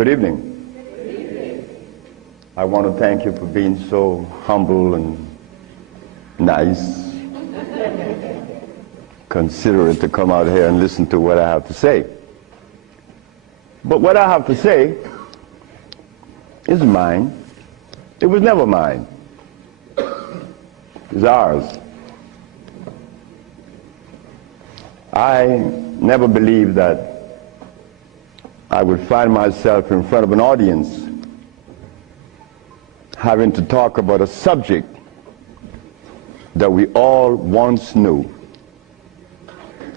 Good evening. Good evening. I want to thank you for being so humble and nice, considerate to come out here and listen to what I have to say. But what I have to say is mine. It was never mine. It's ours. I never believed that I would find myself in front of an audience having to talk about a subject that we all once knew.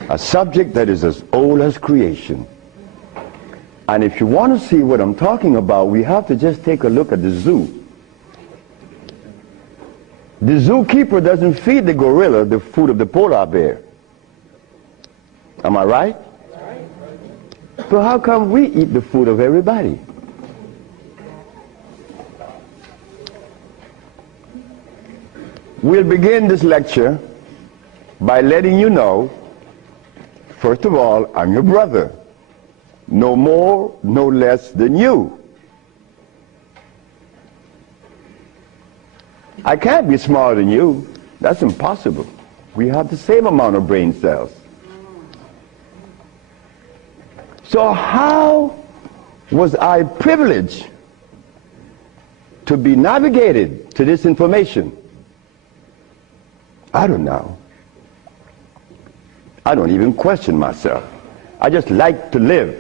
A subject that is as old as creation. And if you want to see what I'm talking about, we have to just take a look at the zoo. The zookeeper doesn't feed the gorilla the food of the polar bear. Am I right? So how come we eat the food of everybody? We'll begin this lecture by letting you know, first of all, I'm your brother. No more, no less than you. I can't be smarter than you. That's impossible. We have the same amount of brain cells. So how was I privileged to be navigated to this information? I don't know. I don't even question myself. I just like to live.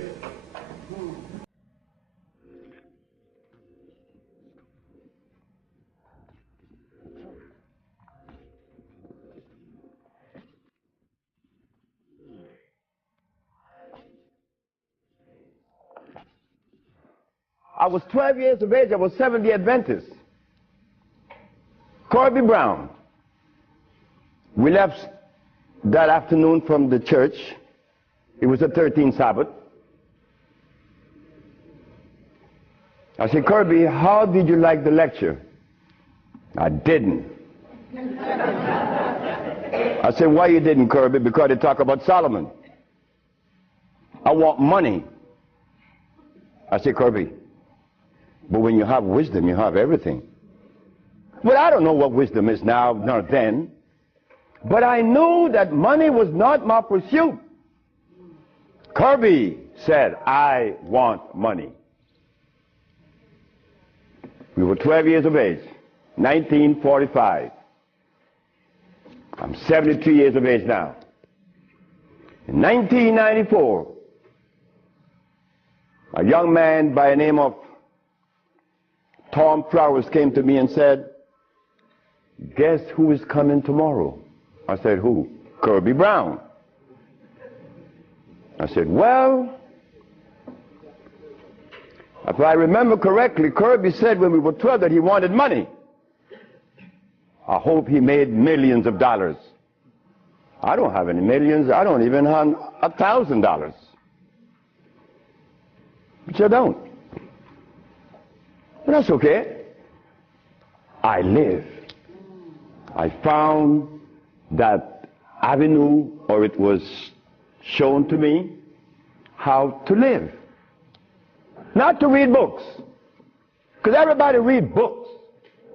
I was 12 years of age. I was Seventh-day Adventist. Corby Brown. We left that afternoon from the church. It was the 13th Sabbath. I said, Kirby, how did you like the lecture? I didn't. I said, why you didn't, Kirby? Because they talk about Solomon. I want money. I said, Kirby, but when you have wisdom, you have everything. Well, I don't know what wisdom is now, nor then. But I knew that money was not my pursuit. Kirby said, I want money. We were 12 years of age, 1945. I'm 73 years of age now. In 1994, a young man by the name of Tom Flowers came to me and said, guess who is coming tomorrow? I said, who? Kirby Brown. I said, well, if I remember correctly, Kirby said when we were 12 that he wanted money. I hope he made millions of dollars. I don't have any millions. I don't even have $1,000. Which I don't. But that's okay. I live. I found that avenue, or it was shown to me how to live. Not to read books, because everybody reads books,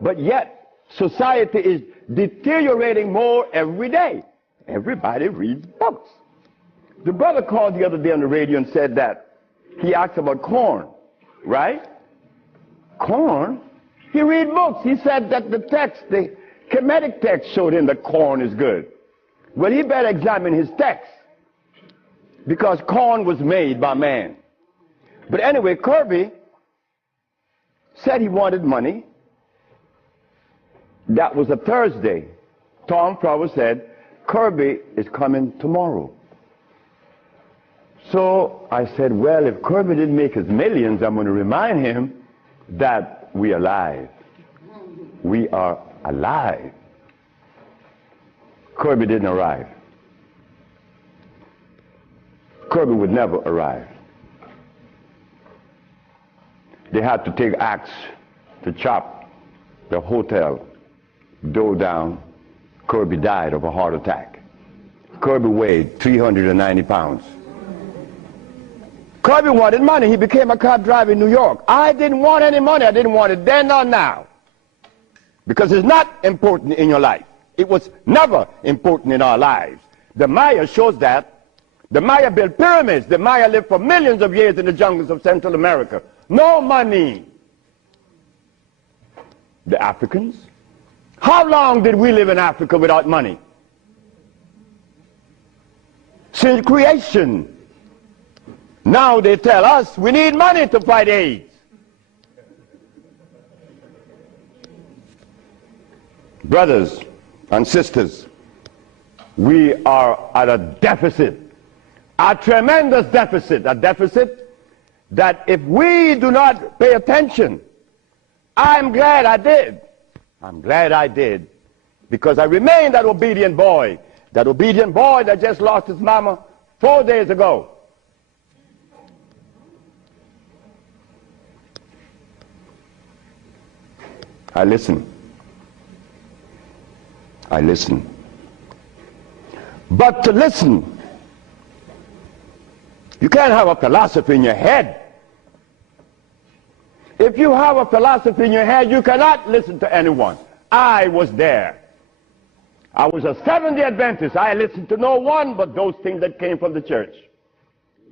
but yet society is deteriorating more every day. Everybody reads books. The brother called the other day on the radio and said that he asked about corn, right? Corn? He read books. He said that the text, the Kemetic text showed him that corn is good. Well, he better examine his text, because corn was made by man. But anyway, Kirby said he wanted money. That was a Thursday. Tom Flowers said, Kirby is coming tomorrow. So I said, well, if Kirby didn't make his millions, I'm going to remind him that we are alive. We are alive. Kirby didn't arrive. Kirby would never arrive. They had to take axe to chop the hotel door down. Kirby died of a heart attack. Kirby weighed 390 pounds. Kirby wanted money. He became a cab driver in New York. I didn't want any money. I didn't want it then or now. Because it's not important in your life. It was never important in our lives. The Maya shows that. The Maya built pyramids. The Maya lived for millions of years in the jungles of Central America. No money. The Africans? How long did we live in Africa without money? Since creation. Now they tell us we need money to fight AIDS. Brothers and sisters, we are at a deficit, a tremendous deficit, a deficit that if we do not pay attention, I'm glad I did. I'm glad I did, because I remained that obedient boy that just lost his mama 4 days ago. I listen. I listen. But to listen, you can't have a philosophy in your head. If you have a philosophy in your head, you cannot listen to anyone. I was there. I was a Seventh-day Adventist. I listened to no one but those things that came from the church.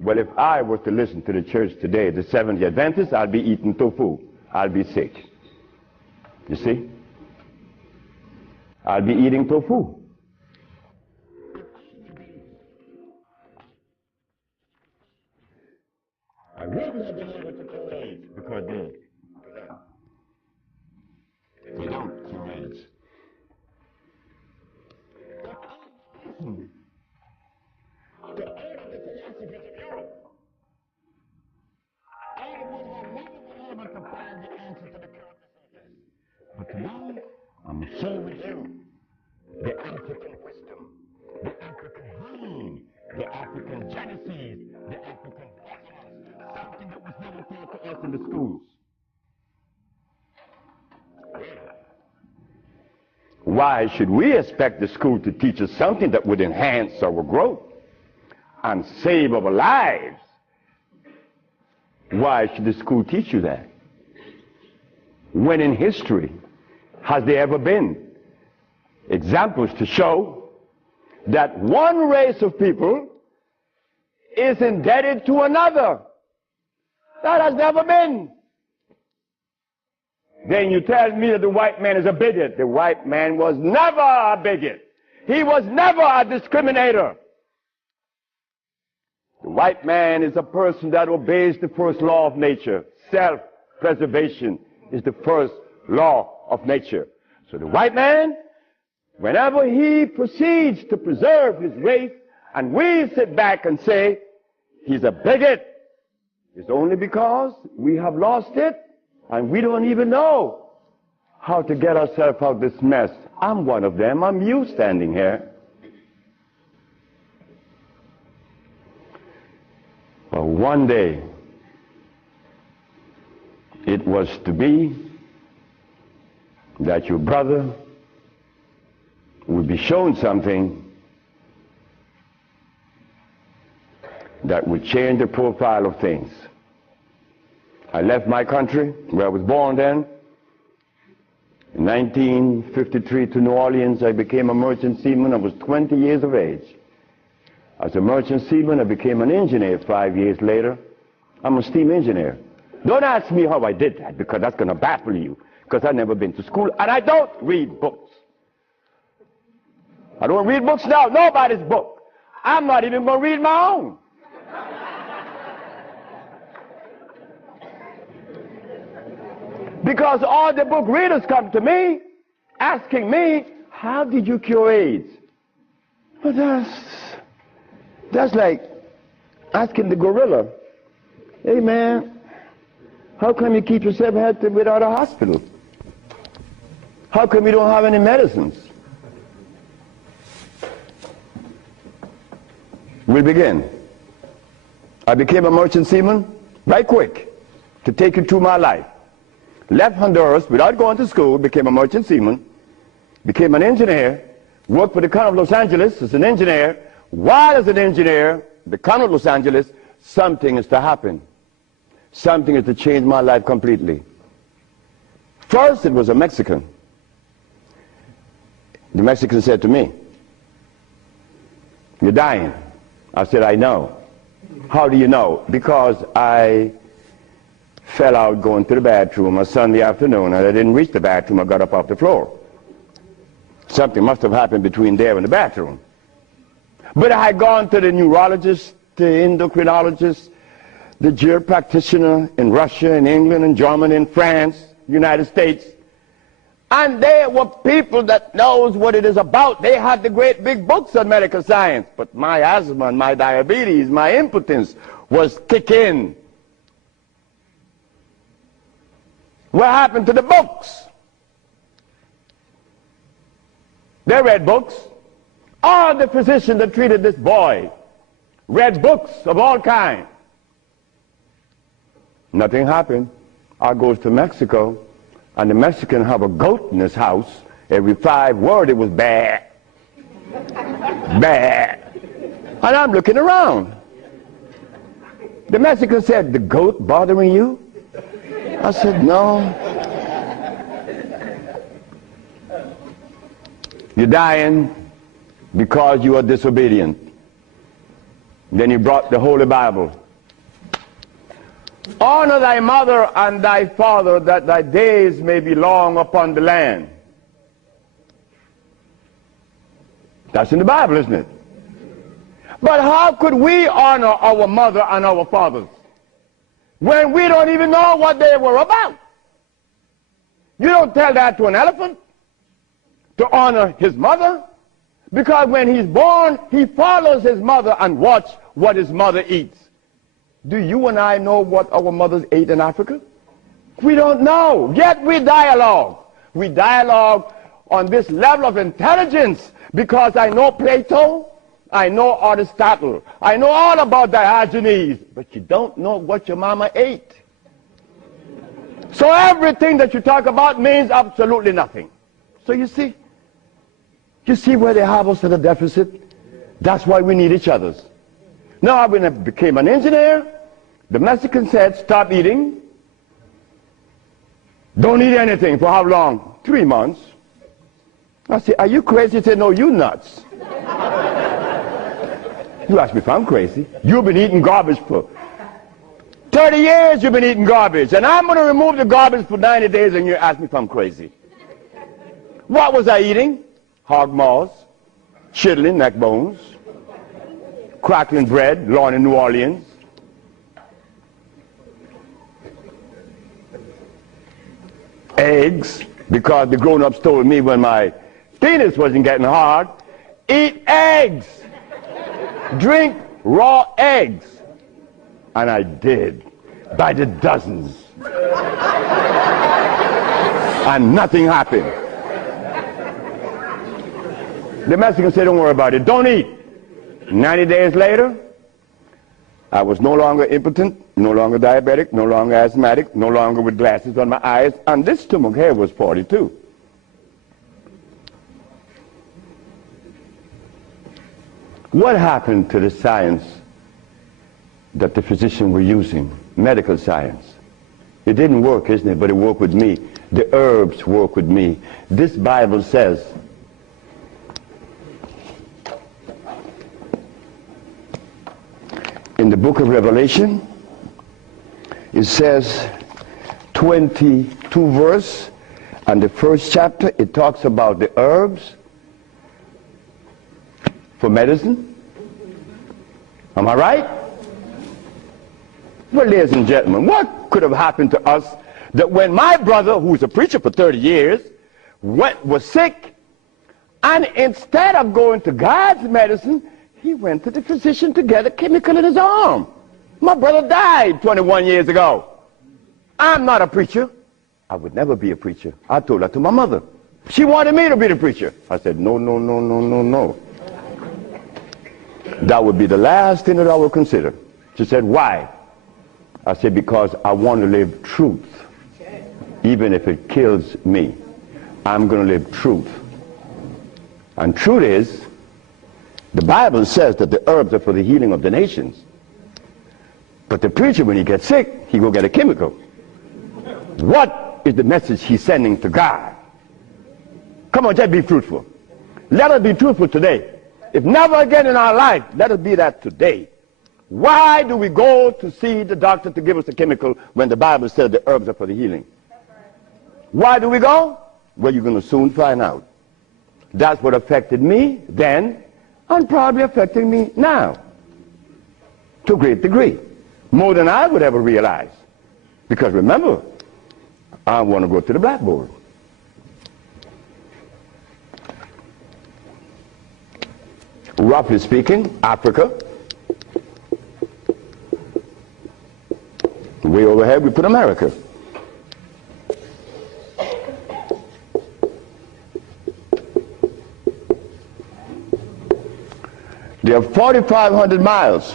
Well, if I were to listen to the church today, the Seventh-day Adventists, I'll be eating tofu. I'll be sick. You see? I'll be eating tofu. I would not be able to cure AIDS because they don't cure AIDS. The art of the philosophers of Europe, I would have never been able to find the answer to the cure. But tonight, I'm sharing with you the African wisdom, the African dream, the African genesis, the African cosmos, something that was never taught to us in the schools. Why should we expect the school to teach us something that would enhance our growth and save our lives? Why should the school teach you that? When in history has there ever been examples to show that one race of people is indebted to another? That has never been. Then you tell me that the white man is a bigot. The white man was never a bigot. He was never a discriminator. The white man is a person that obeys the first law of nature. Self-preservation is the first law of nature. So the white man, whenever he proceeds to preserve his race, and we sit back and say he's a bigot, it's only because we have lost it and we don't even know how to get ourselves out of this mess. I'm one of them. I'm you standing here. But one day it was to be that your brother would be shown something that would change the profile of things. I left my country, where I was born then. In 1953 to New Orleans, I became a merchant seaman. I was 20 years of age. As a merchant seaman, I became an engineer 5 years later. I'm a steam engineer. Don't ask me how I did that, because that's going to baffle you. Because I've never been to school, and I don't read books. I don't read books now, nobody's book. I'm not even going to read my own. Because all the book readers come to me, asking me, how did you cure AIDS? But that's like asking the gorilla, hey man, how come you keep yourself healthy without a hospital? How come you don't have any medicines? We'll begin. I became a merchant seaman, right quick, to take you through my life. Left Honduras without going to school, became a merchant seaman, became an engineer, worked for the County of Los Angeles as an engineer. While as an engineer, the County of Los Angeles something is to happen. Something is to change my life completely. First, it was a Mexican. The Mexican said to me, "You're dying." I said, "I know." "How do you know?" "Because I fell out going to the bathroom a Sunday afternoon, and I didn't reach the bathroom. I got up off the floor. Something must have happened between there and the bathroom." But I had gone to the neurologist, the endocrinologist, the GER practitioner in Russia, in England, in Germany, in France, United States. And they were people that knows what it is about. They had the great big books on medical science. But my asthma and my diabetes, my impotence was kicking. What happened to the books? They read books. All the physicians that treated this boy read books of all kinds. Nothing happened. I goes to Mexico, and the Mexican have a goat in his house. Every 5 words it was bad, bad. And I'm looking around. The Mexican said, "The goat bothering you?" I said, "No." "You're dying because you are disobedient." Then he brought the Holy Bible. "Honor thy mother and thy father, that thy days may be long upon the land." That's in the Bible, isn't it? But how could we honor our mother and our fathers when we don't even know what they were about? You don't tell that to an elephant, to honor his mother, because when he's born, he follows his mother and watch what his mother eats. Do you and I know what our mothers ate in Africa? We don't know. Yet we dialogue. We dialogue on this level of intelligence because I know Plato, I know Aristotle, I know all about Diogenes, but you don't know what your mama ate. So everything that you talk about means absolutely nothing. So you see where they have us at a deficit? That's why we need each other's. Now, when I became an engineer, the Mexican said, "Stop eating. Don't eat anything." For how long? 3 months. I said, "Are you crazy?" He said, "No, you nuts." You ask me if I'm crazy. You've been eating garbage for 30 years. You've been eating garbage. And I'm going to remove the garbage for 90 days, and you ask me if I'm crazy. What was I eating? Hog maws, chitlin, neck bones, crackling bread, lawn in New Orleans. Eggs, because the grown-ups told me when my penis wasn't getting hard, eat eggs, drink raw eggs. And I did, by the dozens. And nothing happened. The Mexican said, "Don't worry about it, don't eat." 90 days later, I was no longer impotent, no longer diabetic, no longer asthmatic, no longer with glasses on my eyes, and this stomach hair was 42. What happened to the science that the physicians were using, medical science? It didn't work, isn't it? But it worked with me. The herbs work with me. This Bible says, in the book of Revelation, it says 22 verse, and the first chapter, it talks about the herbs for medicine. Am I right? Well, ladies and gentlemen, what could have happened to us that when my brother, who's a preacher for 30 years, was sick, and instead of going to God's medicine, he went to the physician to get a chemical in his arm. My brother died 21 years ago. I'm not a preacher. I would never be a preacher. I told that to my mother. She wanted me to be the preacher. I said, no, no, no, no, no, no. That would be the last thing that I would consider. She said, why? I said, because I want to live truth. Even if it kills me, I'm going to live truth. And truth is, the Bible says that the herbs are for the healing of the nations. But the preacher, when he gets sick, he go get a chemical. What is the message he's sending to God? Come on, just be truthful. Let us be truthful today. If never again in our life, let us be that today. Why do we go to see the doctor to give us a chemical when the Bible says the herbs are for the healing? Why do we go? Well, you're going to soon find out. That's what affected me then and probably affecting me now to a great degree. More than I would ever realize. Because remember, I want to go to the blackboard. Roughly speaking, Africa. Way overhead, we put America. They are 4,500 miles.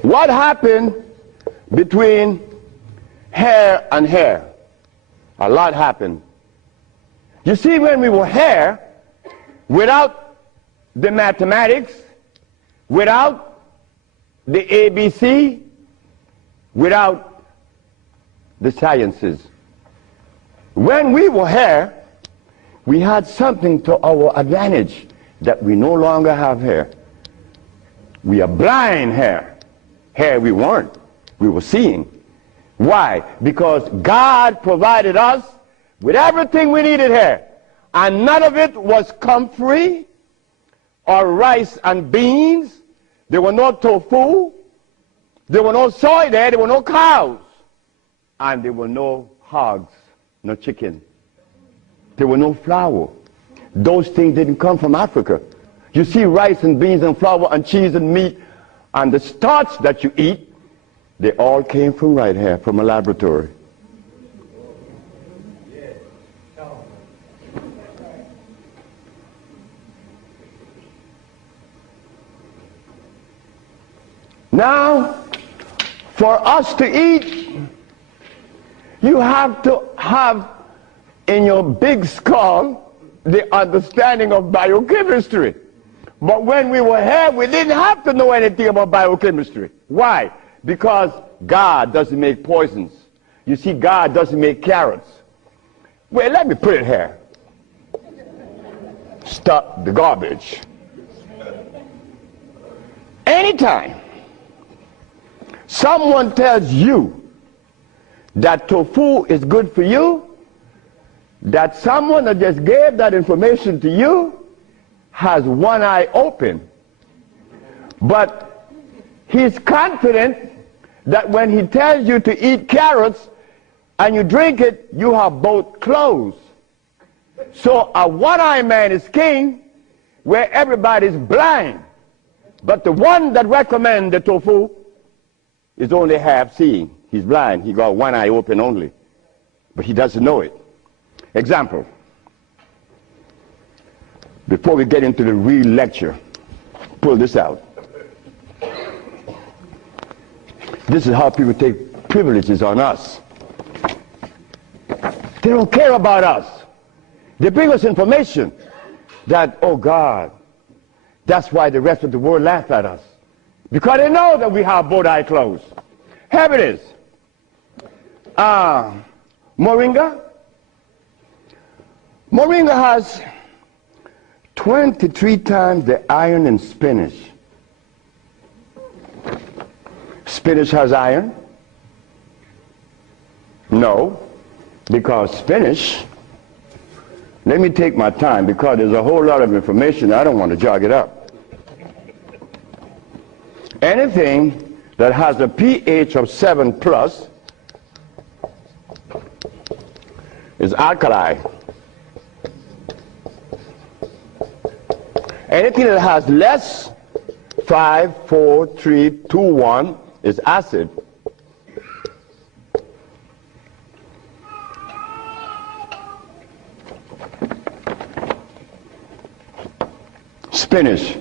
What happened between here and here? A lot happened. You see, when we were here, without the mathematics, without the ABC, without the sciences, when we were here, we had something to our advantage that we no longer have here. We are blind here. Here we weren't. We were seeing. Why? Because God provided us with everything we needed here. And none of it was comfrey or rice and beans. There were no tofu. There were no soy there. There were no cows. And there were no hogs, no chicken. There were no flour. Those things didn't come from Africa. You see rice and beans and flour and cheese and meat and the starch that you eat, they all came from right here, from a laboratory. Now, for us to eat, you have to have in your big skull the understanding of biochemistry. But when we were here, we didn't have to know anything about biochemistry. Why? Because God doesn't make poisons. You see, God doesn't make carrots. Well, let me put it here. Stop the garbage. Anytime someone tells you that tofu is good for you, that someone that just gave that information to you has one eye open. But he's confident that when he tells you to eat carrots and you drink it, you have both closed. So a one-eyed man is king where everybody's blind. But the one that recommends the tofu is only half seeing. He's blind. He got one eye open only. But he doesn't know it. Example. Before we get into the real lecture, pull this out. This is how people take privileges on us. They don't care about us. They bring us information that, oh God, that's why the rest of the world laugh at us. Because they know that we have both eyes closed. Here it is. Moringa. Moringa has 23 times the iron in spinach. Spinach has iron? No, because spinach, let me take my time because there's a whole lot of information. I don't want to jog it up. Anything that has a pH of 7 plus is alkaline. Anything that has less 5, 4, 3, 2, 1 is acid. Spinach.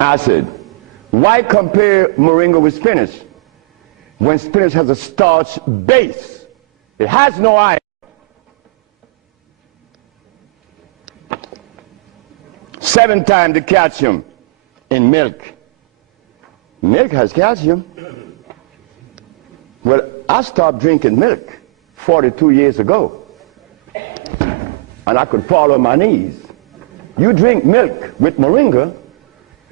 Acid. Why compare moringa with spinach? When spinach has a starch base, it has no iron. 7 times the calcium in milk. Milk has calcium. Well, I stopped drinking milk 42 years ago, and I could fall on my knees. You drink milk with moringa,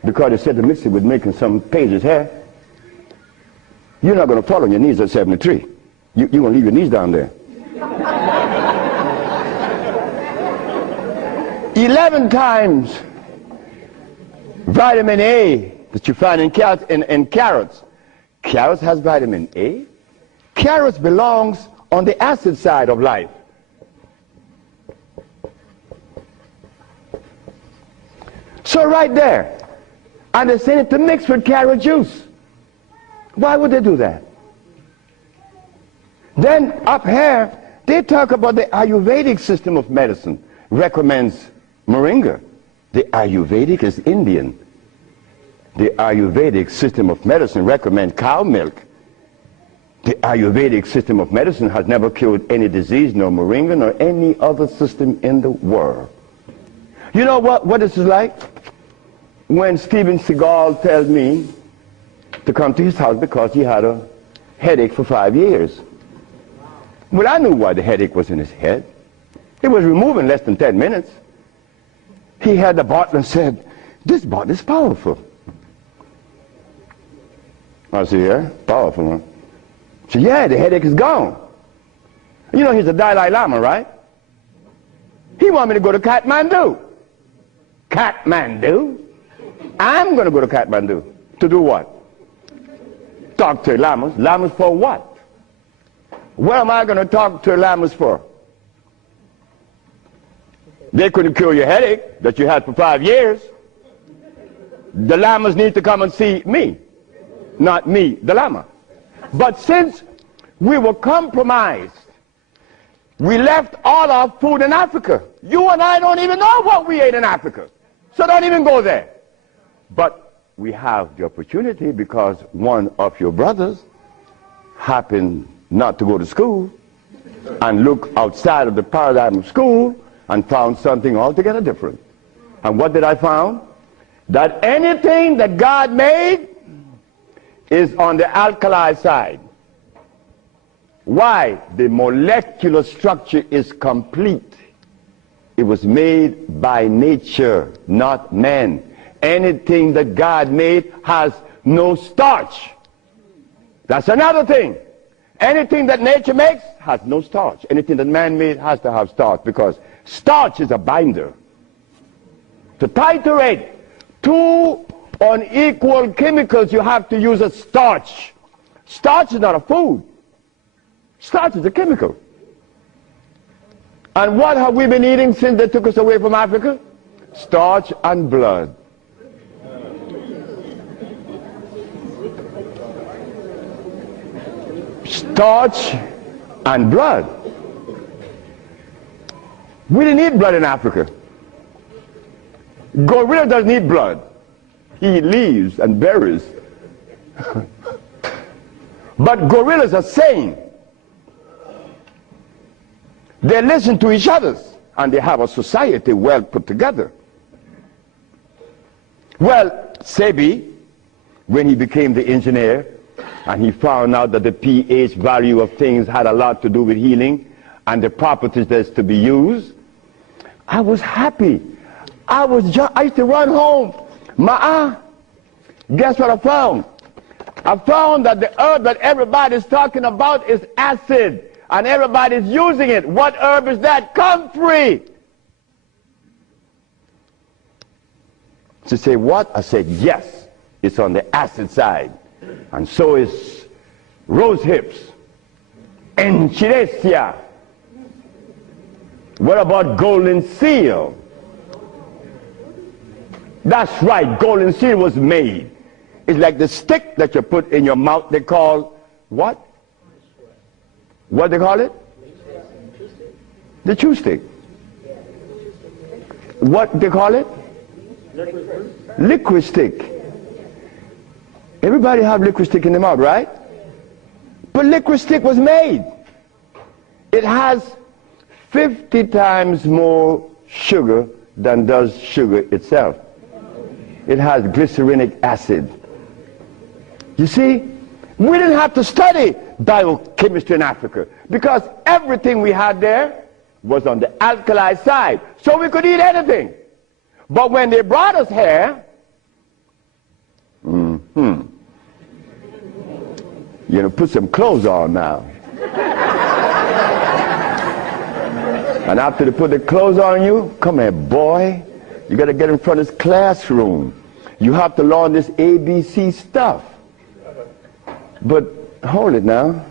because they said to mix it with milk and some pages hair, you're not going to fall on your knees at 73. You're going to leave your knees down there. 11 times vitamin A that you find in carrots. Carrots has vitamin A. Carrots belongs on the acid side of life. So right there, and they send it to mix with carrot juice. Why would they do that? Then up here, they talk about the Ayurvedic system of medicine recommends moringa. The Ayurvedic is Indian. The Ayurvedic system of medicine recommends cow milk. The Ayurvedic system of medicine has never cured any disease, nor moringa, nor any other system in the world. You know what this is like? When Steven Seagal tells me to come to his house because he had a headache for 5 years. Well, I knew why the headache was in his head. It was removed in less than 10 minutes. He had the bottle and said, "This bottle is powerful." I said, "Yeah, powerful, huh?" He said, "Yeah, the headache is gone." You know, he's a Dalai Lama, right? He wanted me to go to Kathmandu. Kathmandu? I'm going to go to Kathmandu. To do what? Talk to lamas. Lamas for what? What am I going to talk to lamas for? They couldn't cure your headache that you had for 5 years. The lamas need to come and see me, not me, the lama. But since we were compromised, we left all our food in Africa. You and I don't even know what we ate in Africa. So don't even go there. But we have the opportunity because one of your brothers happened not to go to school and look outside of the paradigm of school and found something altogether different. And what did I find? That anything that God made is on the alkali side. Why? The molecular structure is complete. It was made by nature, not man. Anything that God made has no starch. That's another thing. Anything that nature makes has no starch. Anything that man made has to have starch, because starch is a binder. To titrate two unequal chemicals, you have to use a starch. Starch is not a food. Starch is a chemical. And what have we been eating since they took us away from Africa? Starch and blood. Starch and blood. We didn't eat blood in Africa. Gorilla doesn't eat blood. He eats leaves and berries. But gorillas are sane. They listen to each other, and they have a society well put together. Well, Sebi, when he became the engineer, and he found out that the pH value of things had a lot to do with healing and the properties that's to be used, I was happy. I used to run home. Guess what I found? I found that the herb that everybody's talking about is acid, and everybody's using it. What herb is that? Comfrey. She said, what? I said, yes, it's on the acid side. And so is rose hips, enchirecia. What about golden seal? That's right, golden seal was made. It's like the stick that you put in your mouth. They call what? What they call it? The chew stick. What they call it? Liquid stick. Everybody have liquid stick in their mouth, right? But liquid stick was made. It has 50 times more sugar than does sugar itself. It has glycerinic acid. You see, we didn't have to study biochemistry in Africa because everything we had there was on the alkali side, so we could eat anything. But when they brought us here, you know, put some clothes on now. And after they put the clothes on you, come here, boy. You got to get in front of this classroom. You have to learn this ABC stuff. But hold it now.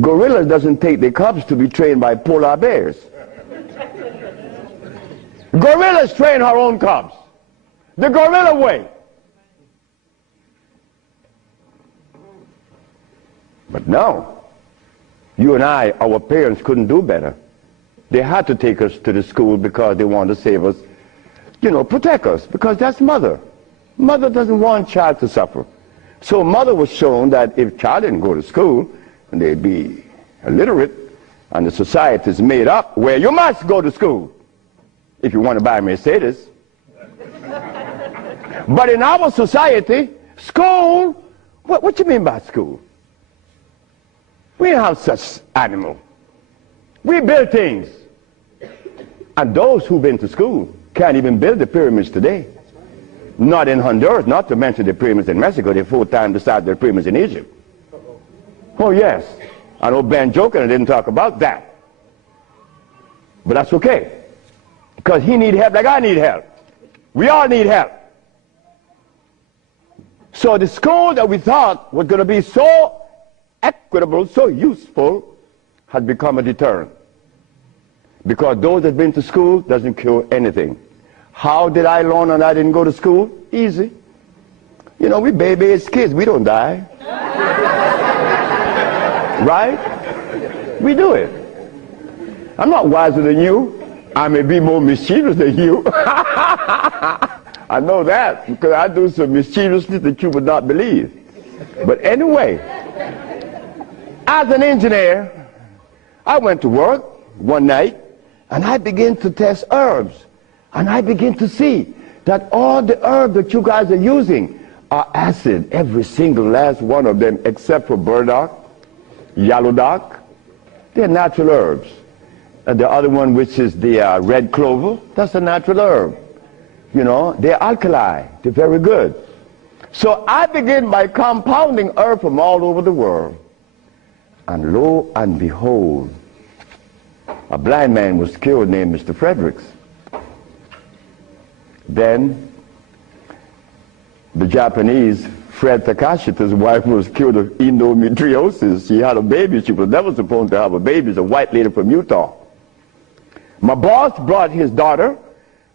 Gorillas doesn't take their cubs to be trained by polar bears. Gorillas train our own cubs. The gorilla way. But no. You and I, our parents couldn't do better. They had to take us to the school because they wanted to save us, you know, protect us, because that's mother. Mother doesn't want child to suffer. So mother was shown that if child didn't go to school, they'd be illiterate, and the society is made up where you must go to school if you want to buy a Mercedes. But in our society, school, what you mean by school? We don't have such animal. We build things. And those who've been to school can't even build the pyramids today. Not in Honduras, not to mention the pyramids in Mexico. They're 4 times the size of the pyramids in Egypt. Oh yes. I know Ben joking and didn't talk about that. But that's okay. Because he need help like I need help. We all need help. So the school that we thought was going to be so equitable, so useful, has become a deterrent. Because those that have been to school doesn't cure anything. How did I learn and I didn't go to school? Easy. You know, we baby-aged kids, we don't die. Right? We do it. I'm not wiser than you. I may be more mischievous than you. I know that because I do some mischievousness that you would not believe. But anyway, as an engineer, I went to work one night and I began to test herbs. And I begin to see that all the herbs that you guys are using are acid, every single last one of them, except for burdock, yellow dock. They're natural herbs. And the other one, which is the red clover, that's a natural herb. You know, they're alkali. They're very good. So I begin by compounding herbs from all over the world. And lo and behold, a blind man was killed named Mr. Fredericks. Then the Japanese, Fred Takashita's wife, was killed of endometriosis. She had a baby. She was never supposed to have a baby. It's a white lady from Utah. My boss brought his daughter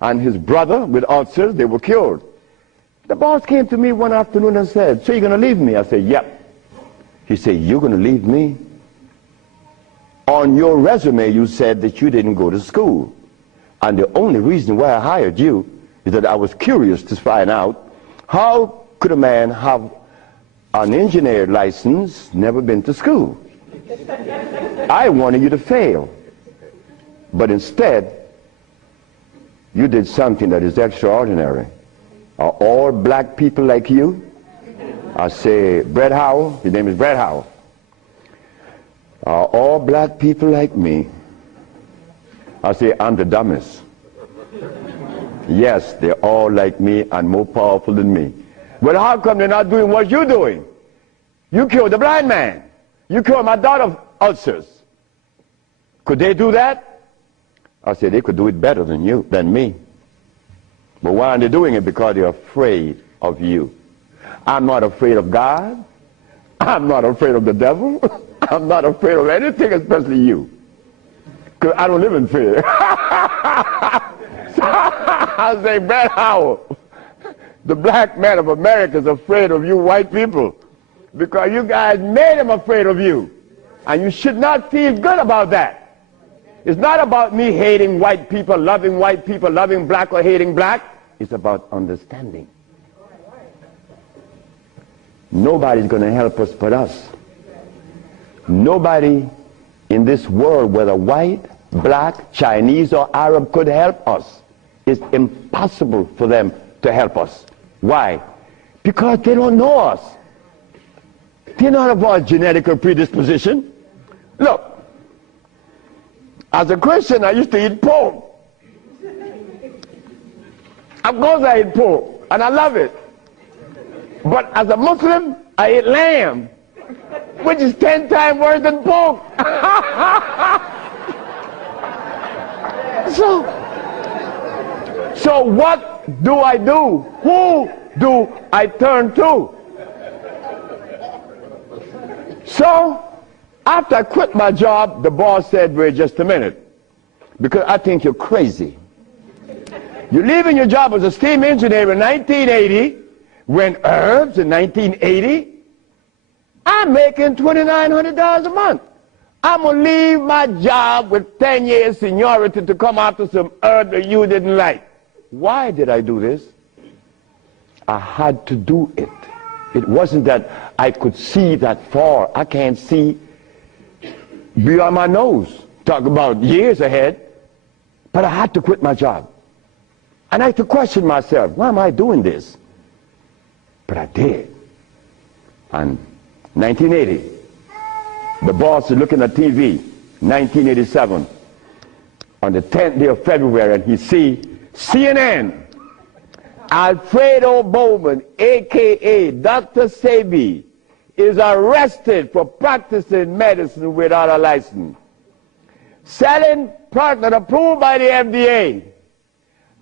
and his brother with ulcers. They were killed. The boss came to me one afternoon and said, "So you're going to leave me?" I said, "Yep." He said, "You're going to leave me? On your resume, you said that you didn't go to school. And the only reason why I hired you is that I was curious to find out how could a man have an engineer license, never been to school. I wanted you to fail. But instead, you did something that is extraordinary. Are all black people like you?" I say, "Brett Howell," his name is Brett Howell. "Are all black people like me?" I say, "I'm the dumbest." "Yes, they're all like me and more powerful than me." "Well, how come they're not doing what you're doing? You killed the blind man. You killed my daughter ulcers. Could they do that?" I said, "They could do it better than you, than me. But why aren't they doing it? Because they're afraid of you. I'm not afraid of God. I'm not afraid of the devil. I'm not afraid of anything, especially you. Because I don't live in fear." So I say, "Brett Howell, the black man of America is afraid of you white people because you guys made him afraid of you. And you should not feel good about that. It's not about me hating white people, loving black or hating black. It's about understanding. Nobody's going to help us but us. Nobody in this world, whether white, black, Chinese, or Arab, could help us it's impossible for them to help us. Why? Because they don't know us. They don't have our genetic predisposition. Look, as a Christian, I used to eat pork. Of course I eat pork, and I love it. But as a Muslim, I eat lamb, which is 10 times worse than pork. So what do I do? Who do I turn to? So after I quit my job, the boss said, wait just a minute, because I think you're crazy. You're leaving your job as a steam engineer in 1980, when herbs in 1980, I'm making $2,900 a month. I'm going to leave my job with 10 years seniority to come after some herb that you didn't like. Why did I do this? I had to do it. It wasn't that I could see that far. I can't see beyond my nose. Talk about years ahead. But I had to quit my job. And I had to question myself, why am I doing this? But I did. And 1980, the boss is looking at TV, 1987, on the 10th day of February, and he see CNN, Alfredo Bowman, a.k.a. Doctor Sebi, is arrested for practicing medicine without a license, selling product approved by the FDA,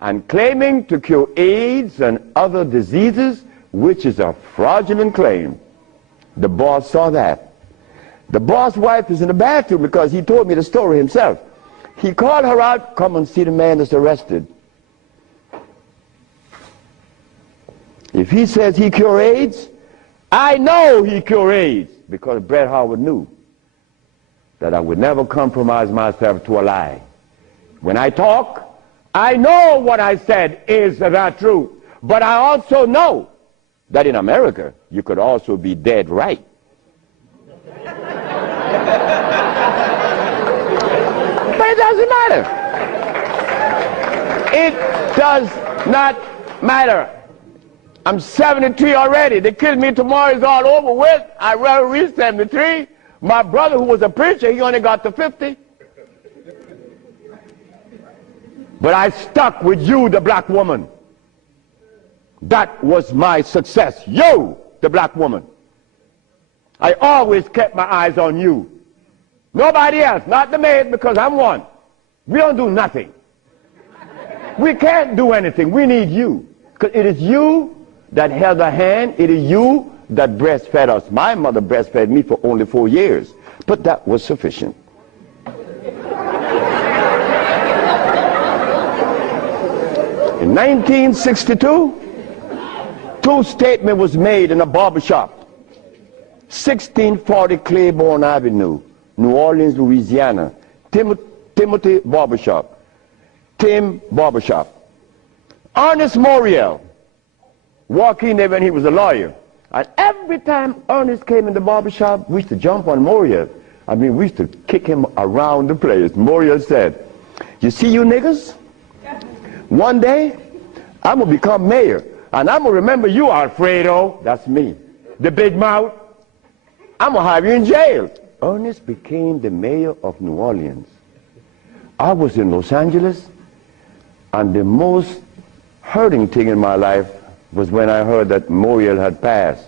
and claiming to cure AIDS and other diseases, which is a fraudulent claim. The boss saw that. The boss' wife is in the bathroom because he told me the story himself. He called her out, come and see the man that's arrested. If he says he cure AIDS, I know he cure AIDS, because Bret Howard knew that I would never compromise myself to a lie. When I talk, I know what I said is the truth, but I also know that in America, you could also be dead right. But it doesn't matter. It does not matter. I'm 73 already. They kill me tomorrow, it's all over with. I rather reach 73. My brother, who was a preacher, he only got to 50. But I stuck with you, the black woman. That was my success. You, the black woman. I always kept my eyes on you. Nobody else, not the maid, because I'm one. We don't do nothing. We can't do anything. We need you. Because it is you that held the hand. It is you that breastfed us. My mother breastfed me for only 4 years. But that was sufficient. In 1962, two statements was made in a barbershop. 1640 Claiborne Avenue, New Orleans, Louisiana. Timothy Barbershop. Tim Barbershop. Ernest Moriel walked in there when he was a lawyer. And every time Ernest came in the barbershop, we used to jump on Moriel. I mean, we used to kick him around the place. Moriel said, you see you niggas? One day, I'm going to become mayor. And I'm going to remember you, Alfredo. That's me. The big mouth. I'm going to have you in jail. Ernest became the mayor of New Orleans. I was in Los Angeles, and the most hurting thing in my life was when I heard that Moriel had passed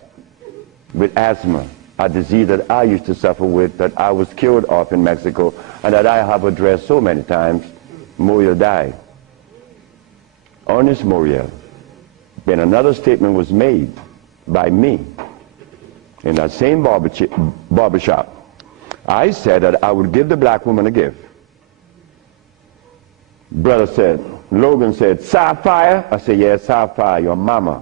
with asthma, a disease that I used to suffer with, that I was cured of in Mexico, and that I have addressed so many times. Moriel died. Ernest Moriel. Then another statement was made by me in that same barbershop. I said that I would give the black woman a gift. Brother said, Logan said, Sapphire? I said, yes, Sapphire, your mama.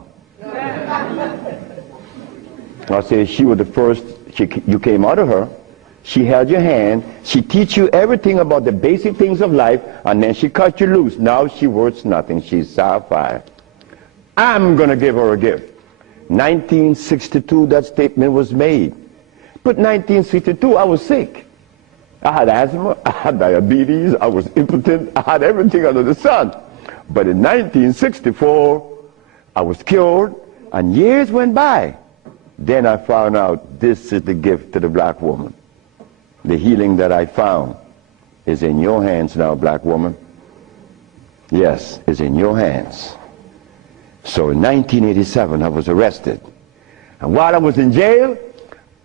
I said, she was the first, you came out of her. She held your hand. She teach you everything about the basic things of life, and then she cut you loose. Now she worth nothing. She's Sapphire. I'm going to give her a gift. 1962, that statement was made. But 1962, I was sick. I had asthma, I had diabetes, I was impotent, I had everything under the sun. But in 1964, I was cured, and years went by. Then I found out this is the gift to the black woman. The healing that I found is in your hands now, black woman. Yes, it's in your hands. So in 1987, I was arrested. And while I was in jail,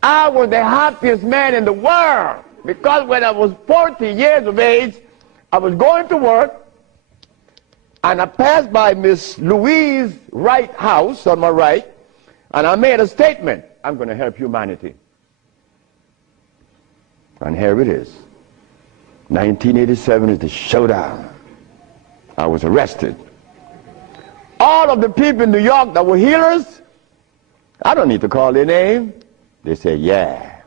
I was the happiest man in the world. Because when I was 40 years of age, I was going to work, and I passed by Miss Louise Wright's house on my right, and I made a statement. I'm going to help humanity. And here it is. 1987 is the showdown. I was arrested. All of the people in New York that were healers, I don't need to call their name. They said, yeah.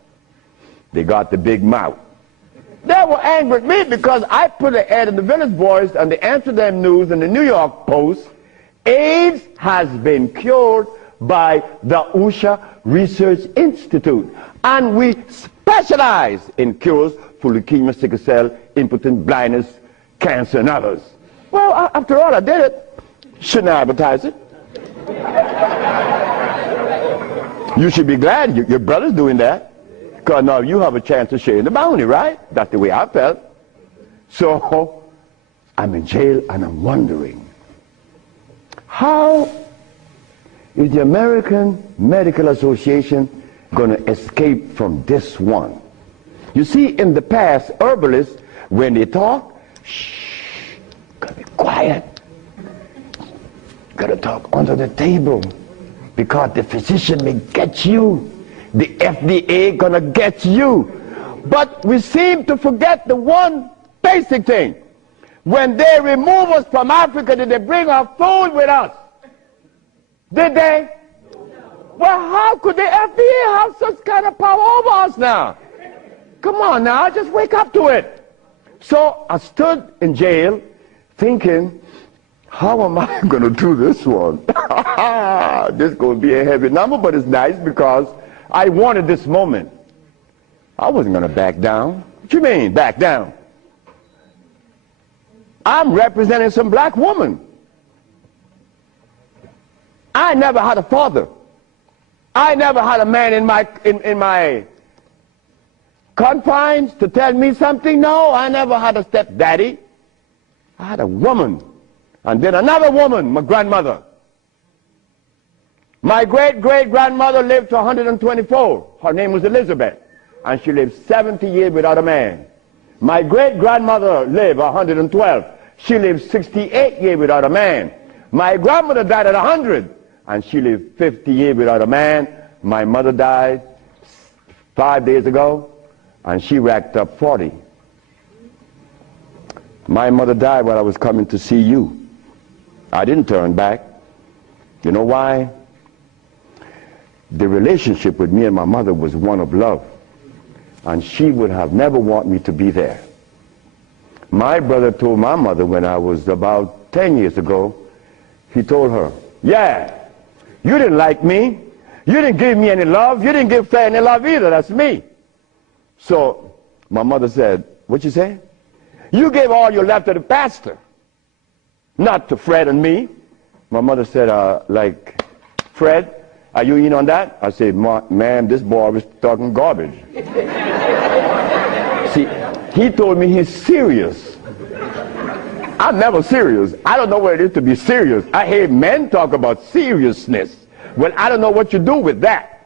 They got the big mouth. They were angry at me because I put an ad in the Village Voice and the Amsterdam News and the New York Post. AIDS has been cured by the USHA Research Institute. And we specialize in cures for leukemia, sickle cell, impotence, blindness, cancer, and others. Well, after all, I did it. Shouldn't I advertise it? You should be glad your brother's doing that. Because now you have a chance to share in the bounty, right? That's the way I felt. So I'm in jail and I'm wondering, how is the American Medical Association going to escape from this one? You see, in the past, herbalists, when they talk, shh, gotta be quiet. Gotta talk under the table, because the physician may get you. The FDA gonna get you. But we seem to forget the one basic thing. When they remove us from Africa, did they bring our food with us? Did they? Well, how could the FDA have such kind of power over us now? Come on now, just wake up to it. So I stood in jail thinking, how am I going to do this one? This is going to be a heavy number, but it's nice because I wanted this moment. I wasn't going to back down. What you mean, back down? I'm representing some black woman. I never had a father. I never had a man in my confines to tell me something. No, I never had a stepdaddy. I had a woman. And then another woman, my grandmother. My great-great-grandmother lived to 124. Her name was Elizabeth. And she lived 70 years without a man. My great-grandmother lived 112. She lived 68 years without a man. My grandmother died at 100. And she lived 50 years without a man. My mother died 5 days ago. And she racked up 40. My mother died while I was coming to see you. I didn't turn back. You know why? The relationship with me and my mother was one of love. And she would have never wanted me to be there. My brother told my mother when I was about 10 years ago, he told her, yeah, you didn't like me. You didn't give me any love. You didn't give Fred any love either. That's me. So my mother said, what you say? You gave all your love to the pastor, not to Fred and me. My mother said, like, Fred, are you in on that? I said, ma'am, this boy was talking garbage. See, he told me he's serious. I'm never serious. I don't know what it is to be serious. I hear men talk about seriousness. Well, I don't know what you do with that.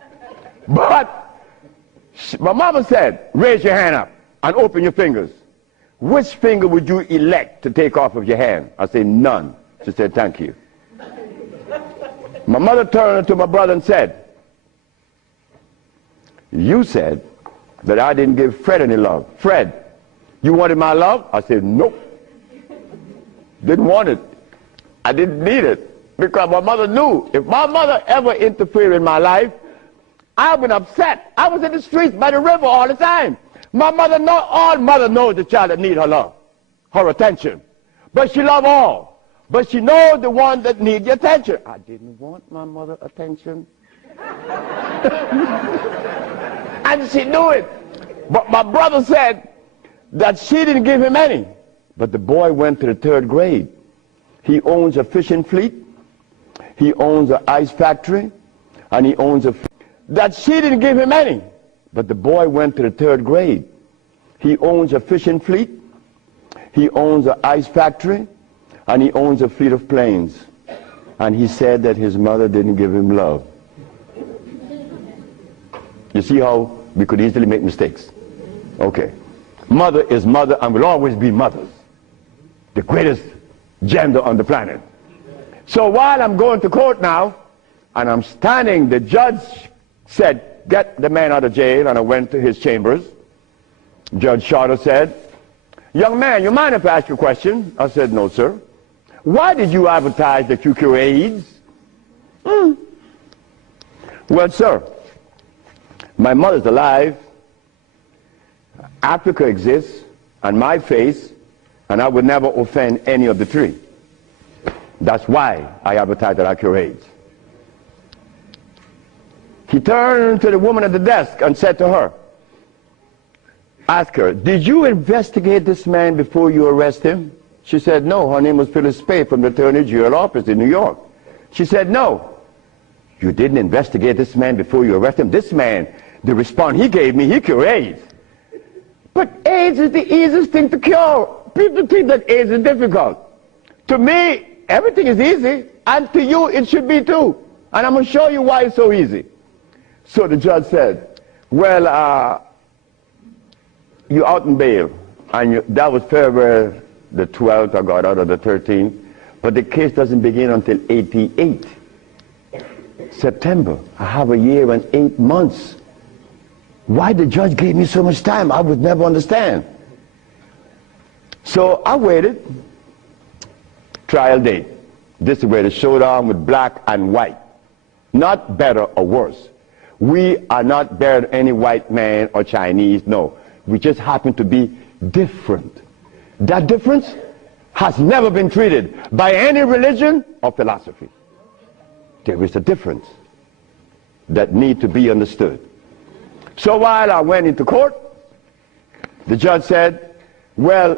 But my mama said, raise your hand up and open your fingers. Which finger would you elect to take off of your hand? I said, none. She said, thank you. My mother turned to my brother and said, you said that I didn't give Fred any love. Fred, you wanted my love? I said, nope. Didn't want it. I didn't need it. Because my mother knew if my mother ever interfered in my life, I would have been upset. I was in the streets by the river all the time. My mother knows, all mother knows the child that needs her love, her attention. But she loves all. But she knows the one that needs the attention. I didn't want my mother attention. And she knew it. But my brother said that she didn't give him any. But the boy went to the 3rd grade. He owns a fishing fleet. He owns an ice factory. And he owns that she didn't give him any. But the boy went to the 3rd grade. He owns a fishing fleet. He owns an ice factory. And he owns a fleet of planes. And he said that his mother didn't give him love. You see how we could easily make mistakes? Okay. Mother is mother and will always be mothers. The greatest gender on the planet. So while I'm going to court now, and I'm standing, the judge said, get the man out of jail, and I went to his chambers. Judge Shorter said, young man, you mind if I ask you a question? I said, no, sir. Why did you advertise that you cure AIDS? Well, sir, my mother's alive, Africa exists, and my face, and I would never offend any of the 3. That's why I advertised that I cure AIDS. He turned to the woman at the desk and said to her, ask her, did you investigate this man before you arrest him? She said, no. Her name was Phyllis Spade from the Attorney General office in New York. She said, no. You didn't investigate this man before you arrest him? This man, the response he gave me, he cured AIDS. But AIDS is the easiest thing to cure. People think that AIDS is difficult. To me, everything is easy, and to you it should be too. And I'm going to show you why it's so easy. So the judge said, well, you out in bail, and that was February the 12th, I got out of the 13th, but the case doesn't begin until 88. September, I have a year and 8 months. Why the judge gave me so much time, I would never understand. So I waited. Trial date. This is where the showdown with black and white. Not better or worse. We are not better than any white man or Chinese, no. We just happen to be different. That difference has never been treated by any religion or philosophy. There is a difference that needs to be understood. So while I went into court, the judge said, well,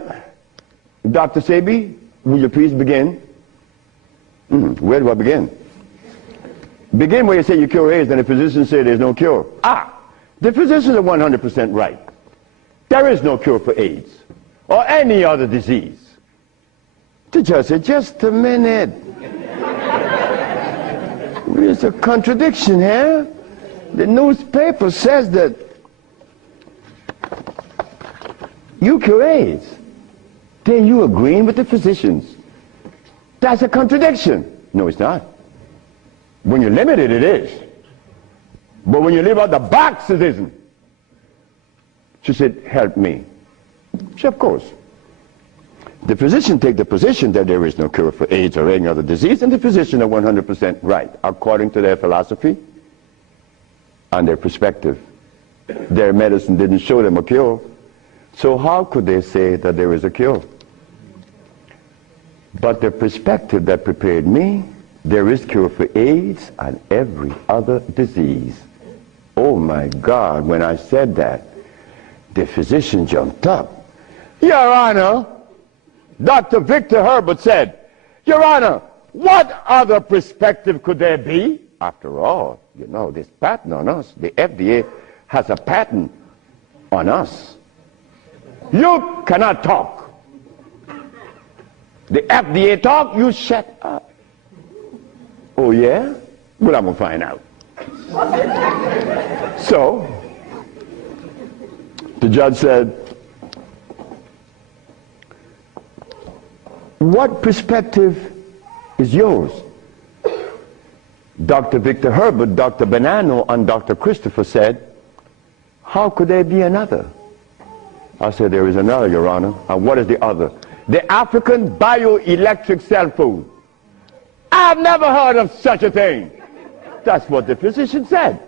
Dr. Sebi, will you please begin? Where do I begin? Begin where you say you cure AIDS and the physicians say there's no cure. The physicians are 100% right. There is no cure for AIDS or any other disease. The judge said, just a minute. There's a contradiction here. The newspaper says that you cure AIDS. Then you agreeing with the physicians. That's a contradiction. No, it's not. When you're limited, it is. But when you live out the box, it isn't. She said, help me. She said, of course. The physician take the position that there is no cure for AIDS or any other disease, and the physician are 100% right, according to their philosophy and their perspective. Their medicine didn't show them a cure. So how could they say that there is a cure? But the perspective that prepared me, there is cure for AIDS and every other disease. Oh my God, when I said that, the physician jumped up. Your Honor, Dr. Victor Herbert said, Your Honor, what other perspective could there be? After all, you know, this patent on us, the FDA has a patent on us. You cannot talk. The FDA talk, you shut up. Oh yeah? Well, I'm going to find out. So, the judge said, what perspective is yours? Dr. Victor Herbert, Dr. Bonanno, and Dr. Christopher said, how could there be another? I said, there is another, Your Honor. And what is the other? The African bioelectric cell food. I've never heard of such a thing. That's what the physician said.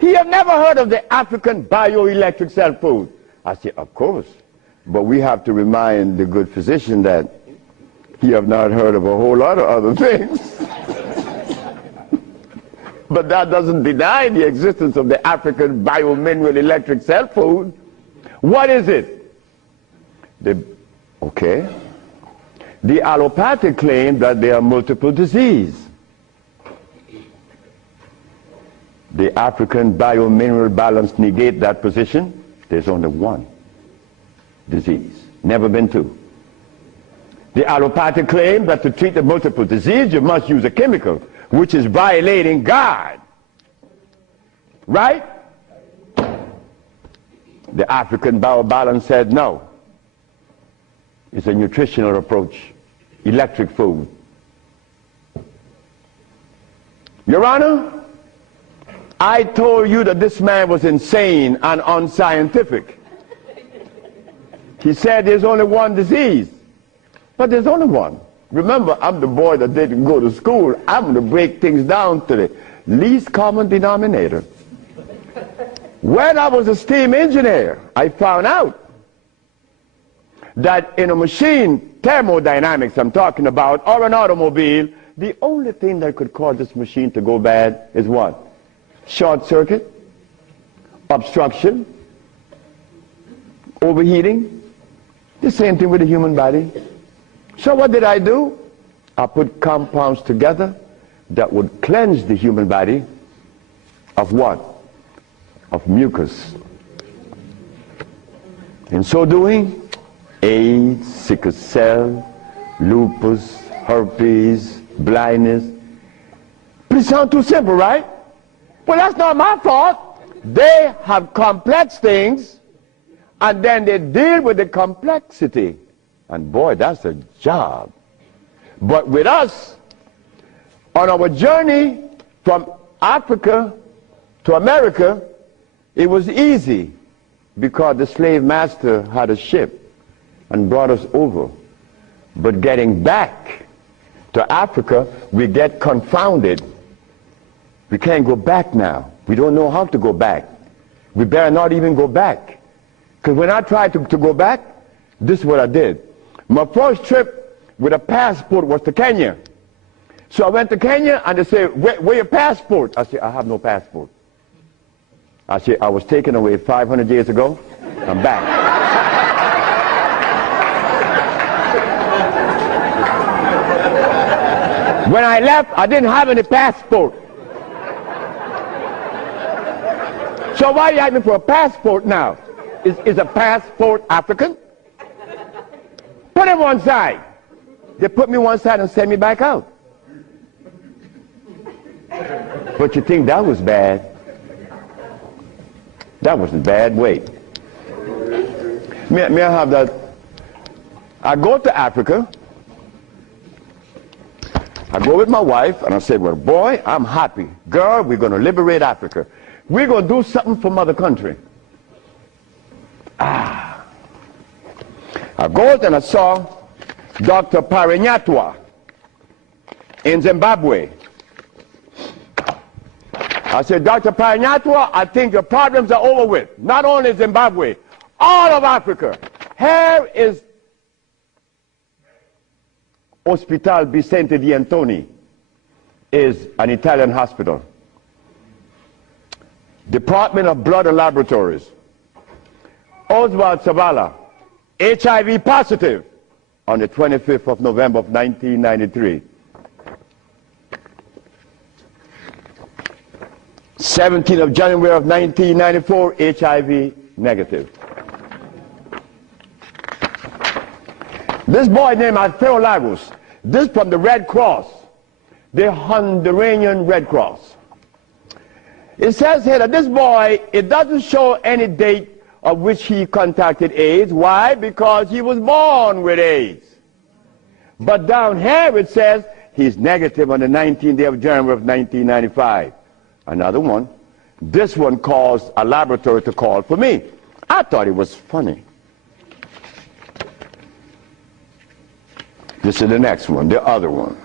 He had never heard of the African bioelectric cell food. I said, of course. But we have to remind the good physician that he have not heard of a whole lot of other things. But that doesn't deny the existence of the African biomineral electric cell food. What is it? Okay. The allopathic claim that there are multiple diseases. The African biomineral balance negate that position. There's only one disease, never been two. The allopathic claim that to treat the multiple disease, you must use a chemical, which is violating God. Right? The African biobalance said no. It's a nutritional approach, electric food. Your Honor, I told you that this man was insane and unscientific. He said there's only one disease, but there's only one. Remember, I'm the boy that didn't go to school. I'm going to break things down to the least common denominator. When I was a steam engineer, I found out that in a machine, thermodynamics I'm talking about, or an automobile, the only thing that could cause this machine to go bad is what? Short circuit, obstruction, overheating. The same thing with the human body. So what did I do? I put compounds together that would cleanse the human body of what? Of mucus. In so doing, AIDS, sickle cell, lupus, herpes, blindness. But it sounds too simple, right? Well, that's not my fault. They have complex things, and then they deal with the complexity. And boy, that's a job. But with us, on our journey from Africa to America, it was easy because the slave master had a ship and brought us over. But getting back to Africa, we get confounded. We can't go back now. We don't know how to go back. We better not even go back. Because when I tried to go back, this is what I did. My first trip with a passport was to Kenya. So I went to Kenya and they said, where your passport? I said, I have no passport. I said, I was taken away 500 years ago. I'm back. When I left, I didn't have any passport. So why are you asking for a passport now? Is a passport African? Put him one side. They put me one side and send me back out. But you think that was bad? That wasn't bad. Wait. May I have that? I go to Africa. I go with my wife and I say, well, boy, I'm happy. Girl, we're going to liberate Africa. We're going to do something for mother country. I go and I saw Dr. Parinyatwa in Zimbabwe. I said, Dr. Parinyatwa, I think your problems are over with. Not only Zimbabwe, all of Africa. Here is Hospital Vicente di Antoni, is an Italian hospital. Department of Blood and Laboratories. Oswald Zavala, HIV positive on the 25th of November of 1993. 17th of January of 1994, HIV negative. This boy named Alfeo Lagos, this from the Red Cross, the Honduran Red Cross. It says here that this boy, it doesn't show any date of which he contracted AIDS. Why? Because he was born with AIDS. But down here it says he's negative on the 19th day of January of 1995. Another one. This one caused a laboratory to call for me. I thought it was funny. This is the next one, the other one.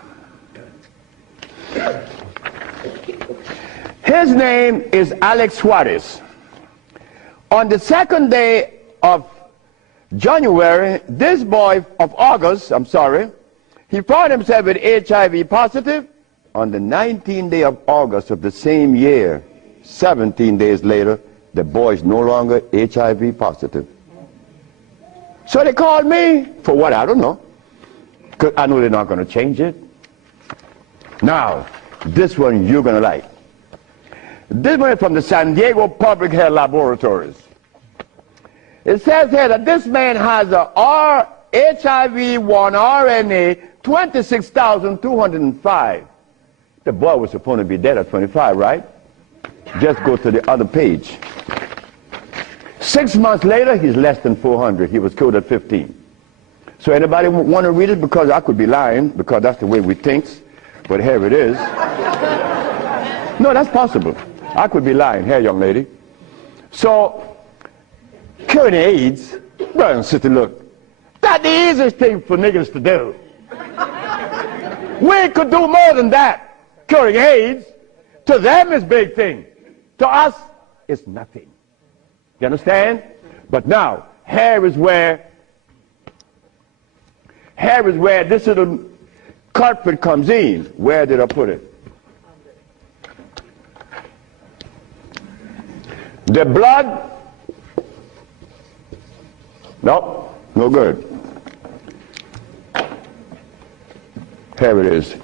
His name is Alex Suarez. On the second day of January, this boy of August, he found himself with HIV positive. On the 19th day of August of the same year, 17 days later, the boy is no longer HIV positive. So they called me for what? I don't know. because I know they're not going to change it. Now, this one you're going to like. This one is from the San Diego Public Health Laboratories. It says here that this man has a HIV-1 RNA 26,205. The boy was supposed to be dead at 25, right? Just go to the other page. 6 months later, he's less than 400. He was killed at 15. So anybody want to read it? Because I could be lying, because that's the way we think. But here it is. No, that's possible. I could be lying. Here, young lady. So, curing AIDS, brother and sister, look, that's the easiest thing for niggas to do. We could do more than that. Curing AIDS, to them is big thing. To us, it's nothing. You understand? But now, here is where this little culprit comes in. Where did I put it? The blood, no, no good. Here it is.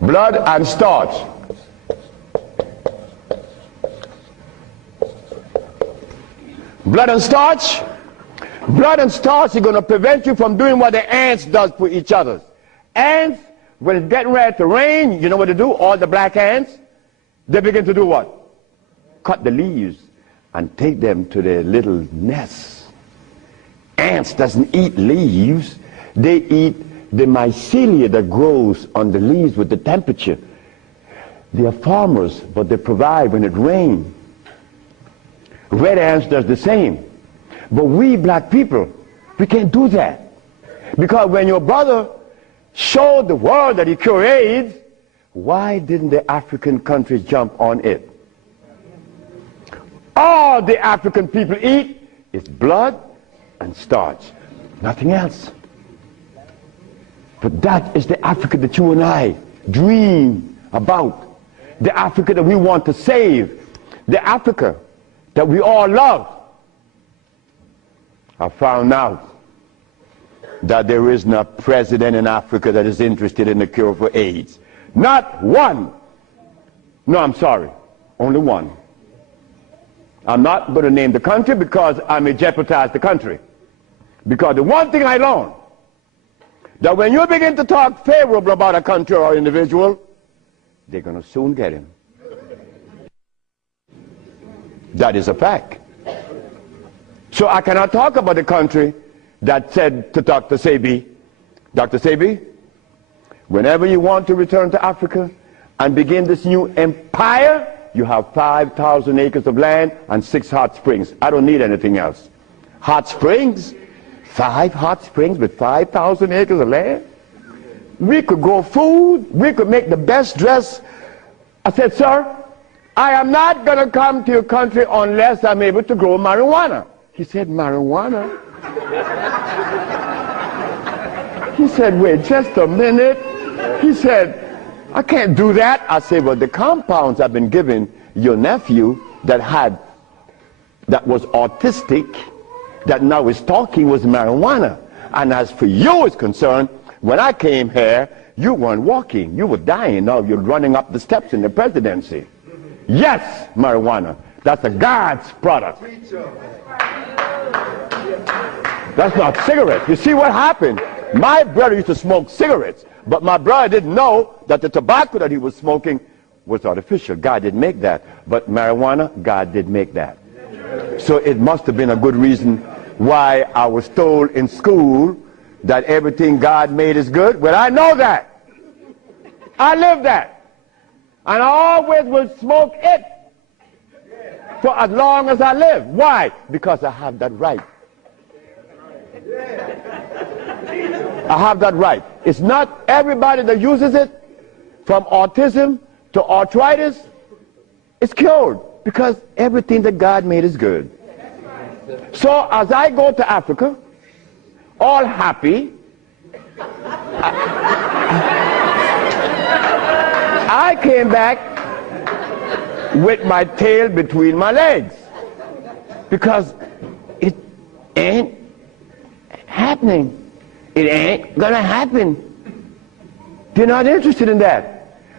Blood and starch. Blood and starch. Blood and starch is going to prevent you from doing what the ants does for each other. Ants, when it's getting ready to rain, you know what they do? All the black ants, they begin to do what? Cut the leaves and take them to their little nests. Ants doesn't eat leaves. They eat the mycelia that grows on the leaves with the temperature. They are farmers, but they provide when it rains. Red ants does the same. But we black people, we can't do that. Because when your brother showed the world that he cured AIDS, why didn't the African countries jump on it? All the African people eat is blood and starch, nothing else. But that is the Africa that you and I dream about. The Africa that we want to save. The Africa that we all love. I found out that there isn't a president in Africa that is interested in the cure for AIDS. Not one. No, I'm sorry. Only one. I'm not going to name the country because I may jeopardize the country. Because the one thing I learned, that when you begin to talk favorable about a country or individual, they're going to soon get him. That is a fact. So I cannot talk about the country that said to Doctor Sebi, Dr. Sebi, whenever you want to return to Africa and begin this new empire, you have 5,000 acres of land and 6 hot springs. I don't need anything else. Hot springs? 5 hot springs with 5,000 acres of land? We could grow food. We could make the best dress. I said, sir, I am not going to come to your country unless I'm able to grow marijuana. He said, marijuana? He said, wait just a minute. He said, I can't do that. I said, well, the compounds I've been giving your nephew that was autistic, that now is talking, was marijuana. And as for you is concerned, when I came here, you weren't walking. You were dying. Now you're running up the steps in the presidency. Yes, marijuana. That's a God's product. That's not cigarettes. You see what happened? My brother used to smoke cigarettes, but my brother didn't know that the tobacco that he was smoking was artificial. God didn't make that. But marijuana, God did make that. So it must have been a good reason why I was told in school that everything God made is good. Well, I know that. I live that. And I always will smoke it for as long as I live. Why? Because I have that right. I have that right. It's not everybody that uses it, from autism to arthritis, is cured, because everything that God made is good. So as I go to Africa, all happy, I came back with my tail between my legs, because ain't happening. It ain't gonna happen. They're not interested in that.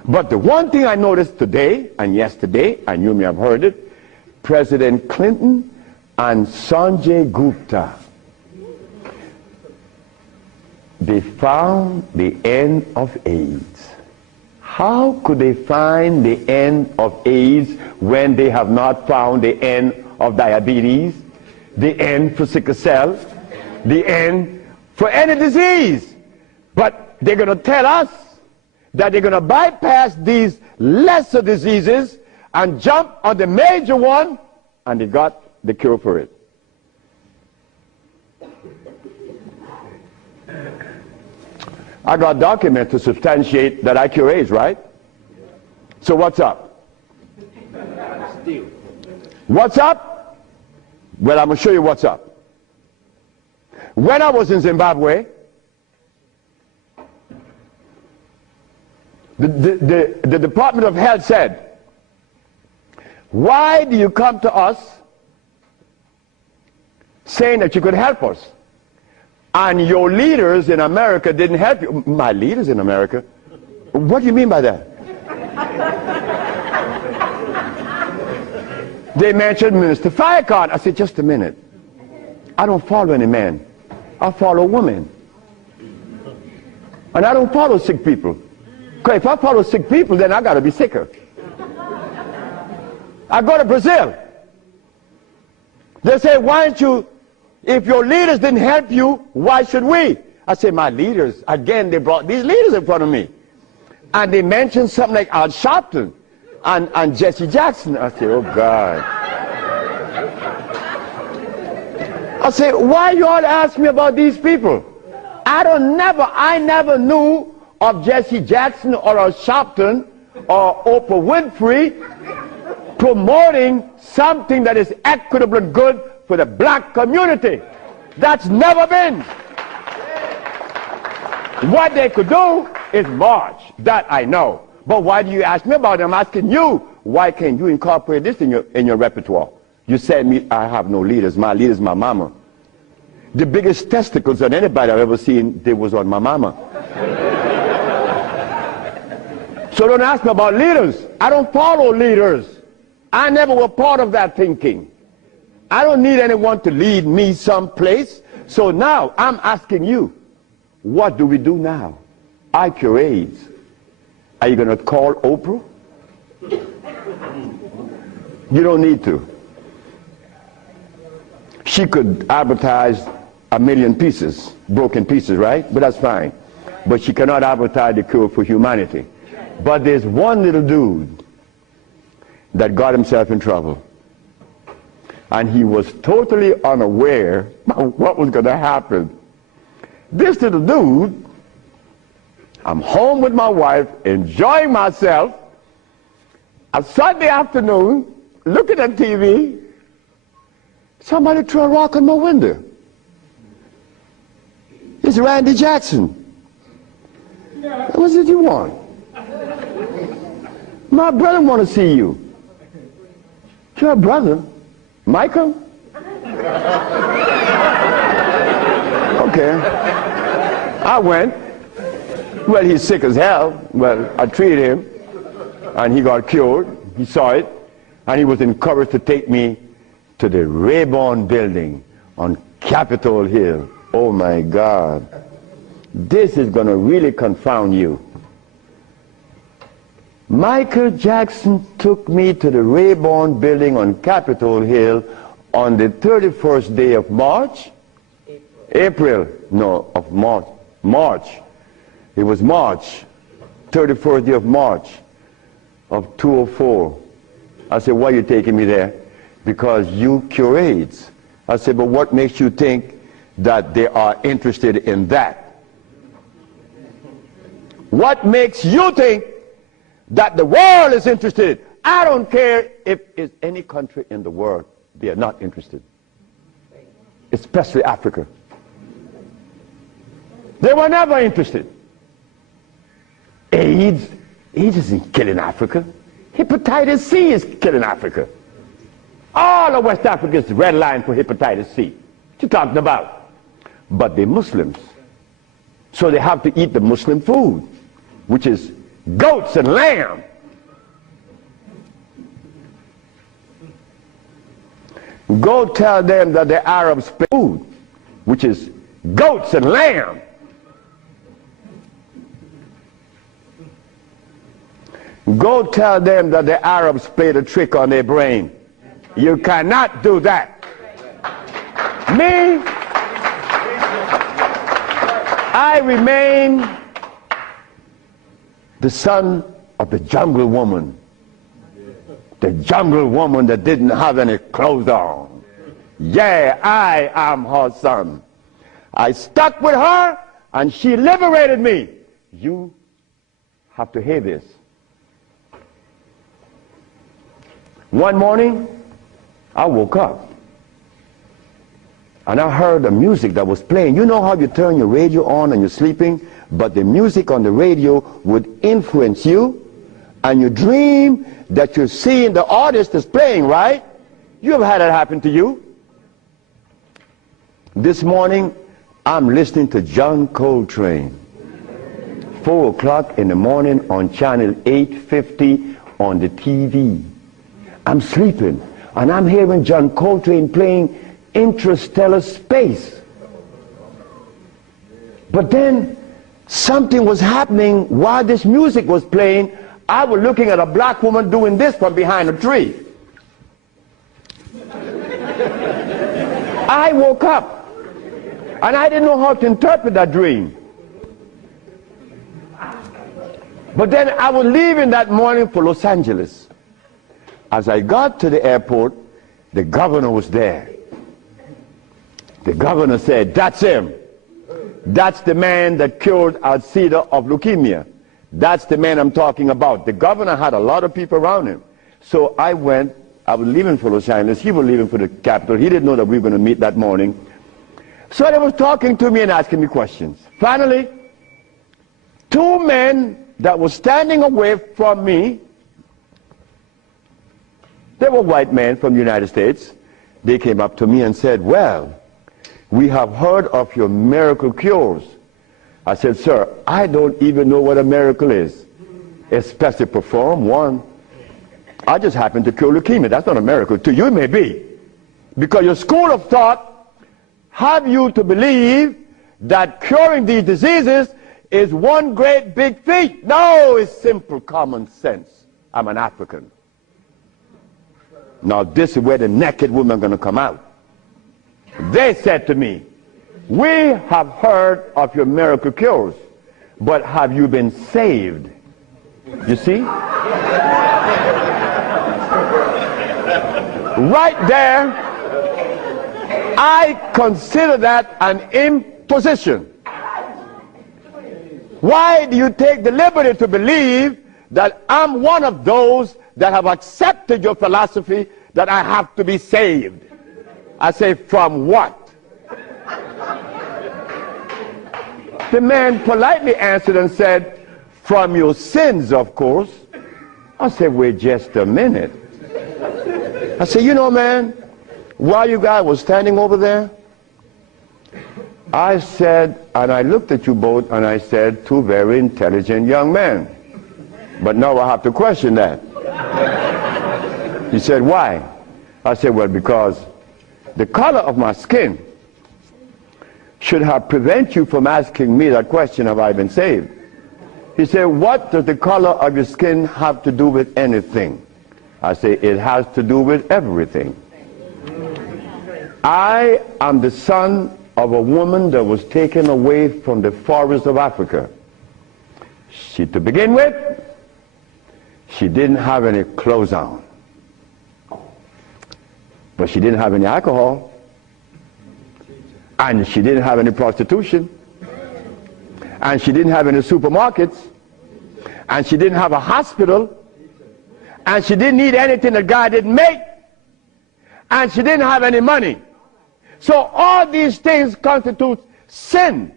But the one thing I noticed today and yesterday, and you may have heard it, President Clinton and Sanjay Gupta, they found the end of AIDS. How could they find the end of AIDS when they have not found the end of diabetes, the end for sickle cell, the end for any disease? But they're going to tell us that they're going to bypass these lesser diseases and jump on the major one, and they got the cure for it. I got documents to substantiate that I cure AIDS, right? So what's up? What's up? Well, I'm going to show you what's up. When I was in Zimbabwe, the Department of Health said, why do you come to us saying that you could help us? And your leaders in America didn't help you. My leaders in America? What do you mean by that? They mentioned Minister Farrakhan. I said, just a minute. I don't follow any man. I follow women. And I don't follow sick people. Because if I follow sick people, then I got to be sicker. I go to Brazil. They say, why don't you, if your leaders didn't help you, why should we? I say, my leaders, again, they brought these leaders in front of me. And they mentioned something like Al Sharpton and Jesse Jackson. I say, oh God. I say, why you all ask me about these people? I never knew of Jesse Jackson or Al Sharpton or Oprah Winfrey promoting something that is equitable and good for the black community. That's never been. What they could do is march. That I know. But why do you ask me about it? I'm asking you, why can't you incorporate this in your repertoire? You said me, I have no leaders. My leader's my mama. The biggest testicles that anybody I've ever seen, they was on my mama. So don't ask me about leaders. I don't follow leaders. I never was part of that thinking. I don't need anyone to lead me someplace. So now I'm asking you, what do we do now? I cure AIDS. Are you going to call Oprah? You don't need to. She could advertise 1 million pieces, broken pieces, right? But that's fine. But she cannot advertise the cure for humanity. But there's one little dude that got himself in trouble. And he was totally unaware of what was going to happen. This little dude, I'm home with my wife, enjoying myself, a Sunday afternoon, looking at TV, somebody threw a rock on my window. It's Randy Jackson. What did you want? My brother want to see you. Your brother? Michael? Okay. I went. Well, he's sick as hell. Well, I treated him, and he got cured. He saw it, and he was encouraged to take me to the Rayburn building on Capitol Hill. Oh my God. This is going to really confound you. Michael Jackson took me to the Rayburn building on Capitol Hill on the 31st day of March. April. No, of March. March. It was March. 31st day of March of 2004. I said, why are you taking me there? Because you cure AIDS. I said, but what makes you think that they are interested in that? What makes you think that the world is interested? I don't care if it's any country in the world, they are not interested. Especially Africa. They were never interested. AIDS isn't killing Africa. Hepatitis C is killing Africa. All of West Africa is red line for hepatitis C. What you talking about? But they're Muslims. So they have to eat the Muslim food, which is goats and lamb. Go tell them that the Arabs pay food, which is goats and lamb. Go tell them that the Arabs played a trick on their brain. You cannot do that. Me, I remain the son of the jungle woman. The jungle woman that didn't have any clothes on. Yeah, I am her son. I stuck with her and she liberated me. You have to hear this. One morning, I woke up and I heard the music that was playing. You know how you turn your radio on and you're sleeping, but the music on the radio would influence you, and you dream that you're seeing the artist is playing, right? You have had that happen to you. This morning, I'm listening to John Coltrane. 4 o'clock in the morning on channel 850 on the TV. I'm sleeping, and I'm hearing John Coltrane playing Interstellar Space. But then something was happening while this music was playing. I was looking at a black woman doing this from behind a tree. I woke up, and I didn't know how to interpret that dream. But then I was leaving that morning for Los Angeles. As I got to the airport, the governor was there. The governor said, "That's him. That's the man that cured Alcida of leukemia. That's the man I'm talking about." The governor had a lot of people around him. So I went. I was leaving for Los Angeles. He was leaving for the capital. He didn't know that we were going to meet that morning. So they was talking to me and asking me questions. Finally, 2 men that were standing away from me, they were white men from the United States. They came up to me and said, "Well, we have heard of your miracle cures." I said, "Sir, I don't even know what a miracle is, especially perform one. I just happen to cure leukemia. That's not a miracle. To you it may be, because your school of thought have you to believe that curing these diseases is one great big feat. No, it's simple common sense. I'm an African. Now this is where the naked women are going to come out. They said to me, "We have heard of your miracle cures, but have you been saved?" You see? Right there, I consider that an imposition. Why do you take the liberty to believe that I'm one of those that have accepted your philosophy that I have to be saved? I say, from what? The man politely answered and said, "From your sins, of course." I said, "Wait just a minute." I said, "You know, man, while you guys were standing over there, I said," and I looked at you both and I said, "Two very intelligent young men. But now I have to question that." He said, "Why?" I said, "Well, because the color of my skin should have prevented you from asking me that question, have I been saved?" He said, "What does the color of your skin have to do with anything?" I say, "It has to do with everything. I am the son of a woman that was taken away from the forests of Africa. To begin with, she didn't have any clothes on. But she didn't have any alcohol. And she didn't have any prostitution. And she didn't have any supermarkets. And she didn't have a hospital. And she didn't need anything that God didn't make. And she didn't have any money. So all these things constitute sin.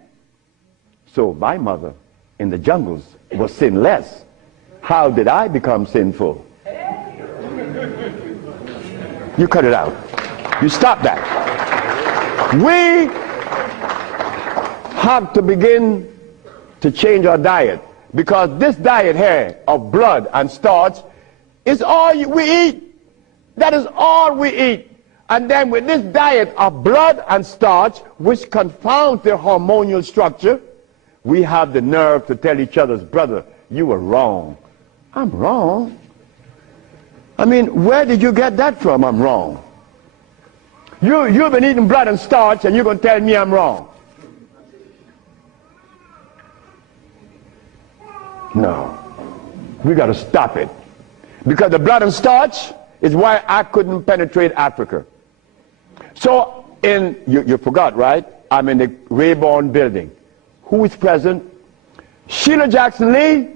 So my mother in the jungles was sinless. How did I become sinful?" You cut it out. You stop that. We have to begin to change our diet, because this diet here of blood and starch is all we eat. That is all we eat. And then with this diet of blood and starch, which confounds their hormonal structure, we have the nerve to tell each other's brother, you were wrong. I'm wrong? I mean, where did you get that from, I'm wrong? You've been eating blood and starch and you're going to tell me I'm wrong. No. We got to stop it. Because the blood and starch is why I couldn't penetrate Africa. So, you forgot, right? I'm in the Rayborn building. Who is present? Sheila Jackson Lee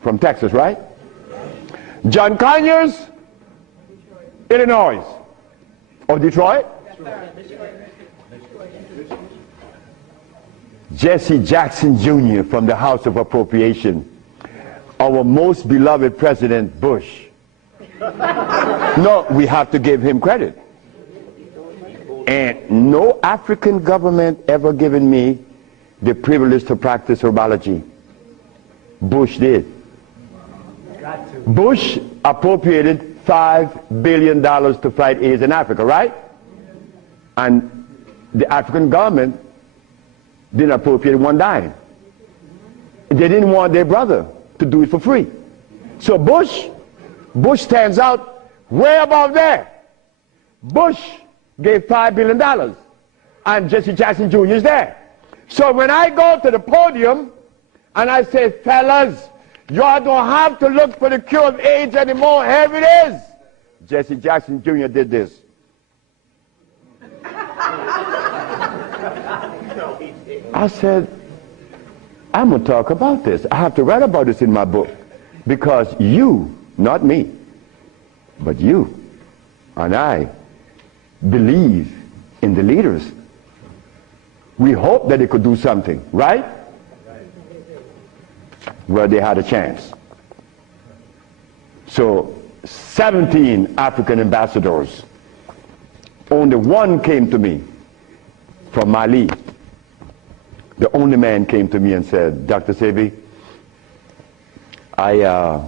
from Texas, right? John Conyers, Illinois. Or Detroit? Jesse Jackson Jr. from the House of Appropriation. Our most beloved President Bush. No, we have to give him credit. And no African government ever given me the privilege to practice herbology. Bush did. Bush appropriated $5 billion to fight AIDS in Africa, right? And the African government didn't appropriate one dime. They didn't want their brother to do it for free. So Bush stands out way above there. Bush gave $5 billion, and Jesse Jackson Jr. is there. So when I go to the podium and I say, fellas, y'all don't have to look for the cure of AIDS anymore, here it is. Jesse Jackson Jr. did this. I said, I'm going to talk about this. I have to write about this in my book, because you, not me, but you and I believe in the leaders. We hope that they could do something, right? Well, they had a chance. So 17 African ambassadors, only one came to me from Mali. The only man came to me and said, Dr. Sebi, I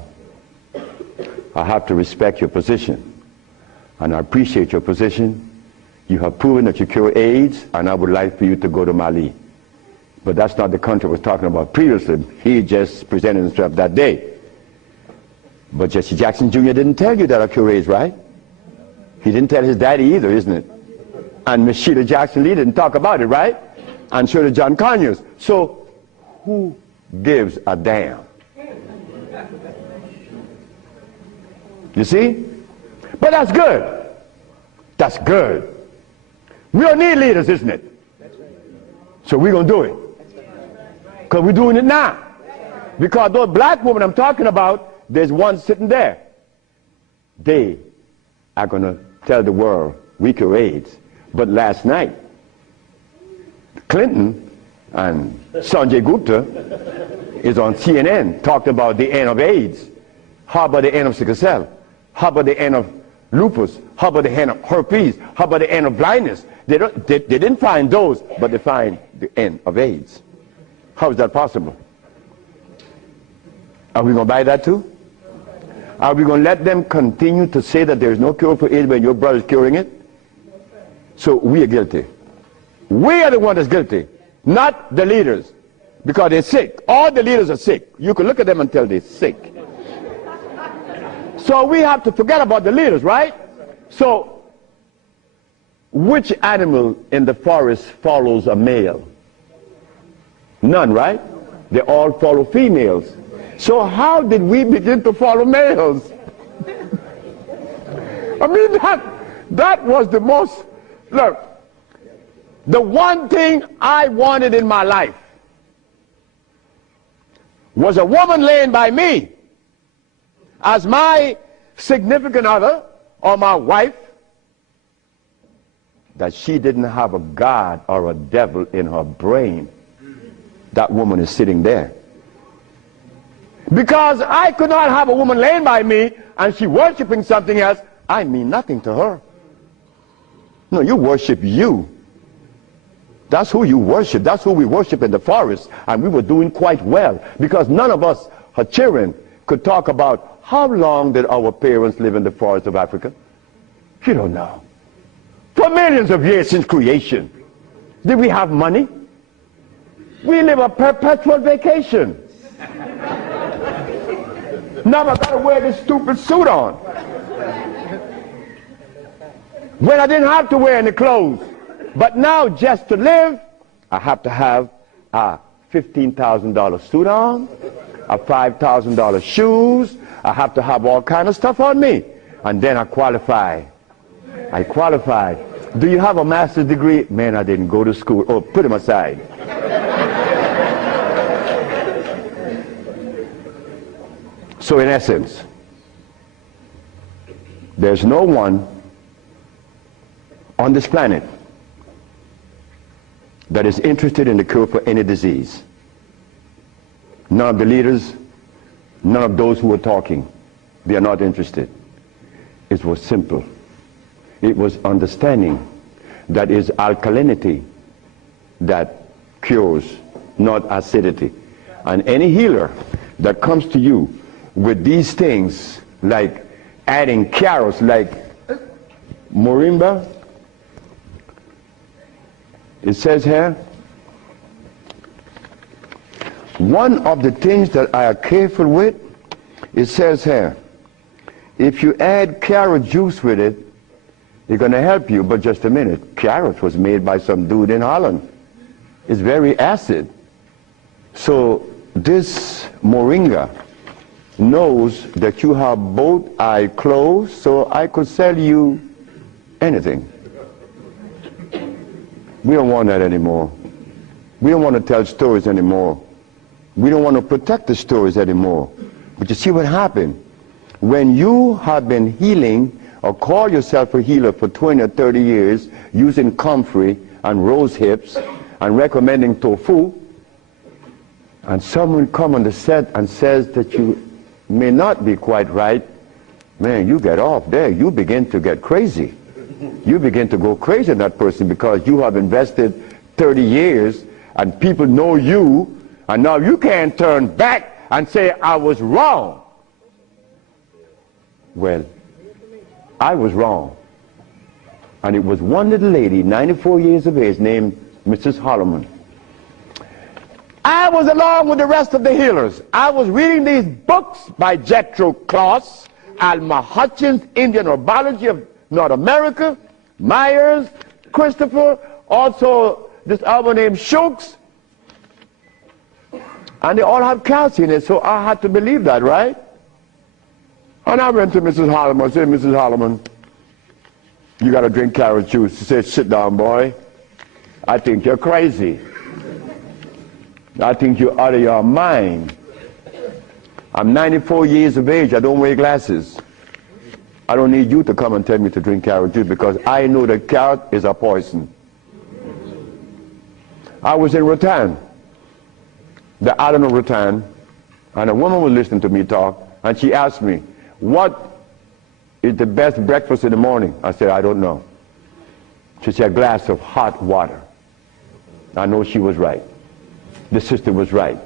have to respect your position, and I appreciate your position. You have proven that you cure AIDS, and I would like for you to go to Mali. But that's not the country I was talking about previously. He just presented himself that day. But Jesse Jackson Jr. didn't tell you that I cure AIDS, right? He didn't tell his daddy either, isn't it? And Miss Sheila Jackson Lee didn't talk about it, right? And so did John Conyers. So who gives a damn? You see? But that's good. That's good. We don't need leaders, isn't it? So we're going to do it. Because we're doing it now. Because those black women I'm talking about, there's one sitting there. They are going to tell the world we cure AIDS. But last night, Clinton and Sanjay Gupta is on CNN talking about the end of AIDS. How about the end of sickle cell? How about the end of lupus? How about the end of herpes? How about the end of blindness? They didn't find those, but they find the end of AIDS. How is that possible? Are we going to buy that too? Are we going to let them continue to say that there is no cure for AIDS when your brother is curing it? So we are guilty. We are the one that's guilty, not the leaders, because they're sick. All the leaders are sick. You can look at them and tell they're sick. So we have to forget about the leaders, right? So which animal in the forest follows a male? None, right? They all follow females. So how did we begin to follow males? I mean, that was the most, look, the one thing I wanted in my life was a woman laying by me as my significant other or my wife, that she didn't have a God or a devil in her brain. That woman is sitting there. Because I could not have a woman laying by me and she worshiping something else, I mean nothing to her. No, you worship you. That's who you worship. That's who we worship in the forest. And we were doing quite well because none of us, her children, could talk about how long did our parents live in the forest of Africa. You don't know. For millions of years since creation. Did we have money? We live a perpetual vacation. Now I gotta wear this stupid suit on. When I didn't have to wear any clothes. But now just to live, I have to have a $15,000 suit on, a $5,000 shoes. I have to have all kind of stuff on me. And then I qualify. Do you have a master's degree? Man, I didn't go to school. Oh, put him aside. So in essence, there's no one on this planet that is interested in the cure for any disease. None of the leaders, none of those who are talking, they are not interested. It was simple. It was understanding that is alkalinity that cures, not acidity. And any healer that comes to you with these things, like adding carrots, like moringa, it says here, one of the things that I are careful with, it says here, if you add carrot juice with it, it's going to help you. But just a minute, carrot was made by some dude in Holland. It's very acid. So this moringa knows that you have both eyes closed, so I could sell you anything. We don't want that anymore. We don't want to tell stories anymore. We don't want to protect the stories anymore. But you see what happened? When you have been healing or call yourself a healer for 20 or 30 years using comfrey and rose hips and recommending tofu, and someone come on the set and says that you may not be quite right, man, you get off there. You begin to get crazy. You begin to go crazy in that person because you have invested 30 years and people know you, and now you can't turn back and say, I was wrong. Well, I was wrong. And it was one little lady, 94 years of age, named Mrs. Holloman. I was along with the rest of the healers. I was reading these books by Jethro Kloss, Alma Hutchins, Indian Herbology of North America, Myers, Christopher, also this other named Shooks. And they all have calcium in it, so I had to believe that, right? And I went to Mrs. Holloman. I said, Mrs. Holloman, you got to drink carrot juice. She said, sit down, boy. I think you're crazy. I think you're out of your mind. I'm 94 years of age. I don't wear glasses. I don't need you to come and tell me to drink carrot juice because I know that carrot is a poison. I was in Rattan, the island of Rattan, and a woman was listening to me talk, and she asked me, what is the best breakfast in the morning? I said, I don't know. She said, a glass of hot water. I know she was right. The sister was right.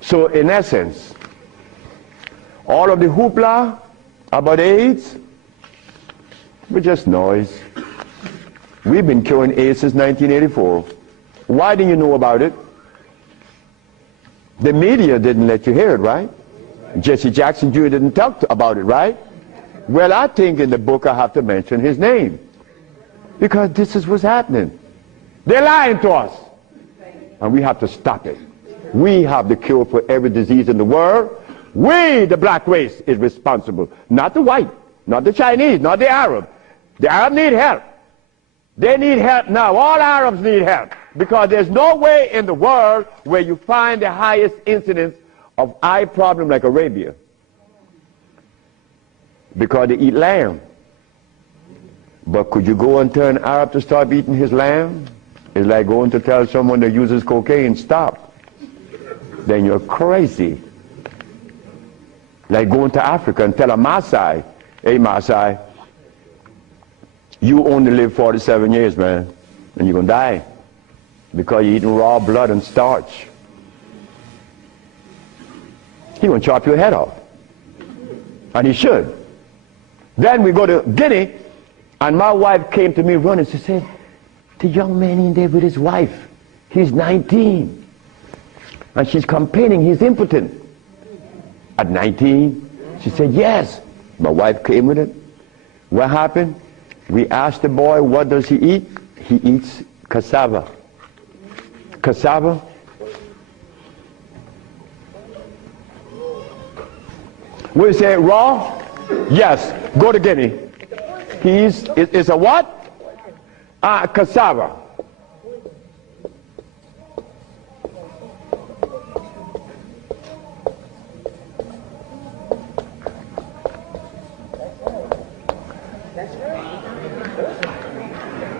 So in essence, all of the hoopla about AIDS was just noise. We've been curing AIDS since 1984. Why didn't you know about it? The media didn't let you hear it, right? Jesse Jackson Jr. didn't talk about it, right? Well, I think in the book I have to mention his name because this is what's happening. They're lying to us. And we have to stop it. We have the cure for every disease in the world. We, the black race, is responsible. Not the white, not the Chinese, not the Arab. The Arab need help. They need help now. All Arabs need help. Because there's no way in the world where you find the highest incidence of eye problem like Arabia. Because they eat lamb. But could you go and tell an Arab to stop eating his lamb? It's like going to tell someone that uses cocaine, stop. Then you're crazy. Like going to Africa and tell a Maasai, hey Maasai, You only live 47 years, man, and you're going to die because you're eating raw blood and starch. He's going to chop your head off. And he should. Then we go to Guinea, and my wife came to me running. She said, the young man in there with his wife, he's 19. And she's complaining he's impotent. At 19, she said, yes. My wife came with it. What happened? We asked the boy, what does he eat? He eats cassava. Cassava. We say raw? Yes. Go to Guinea. It's a what? Cassava.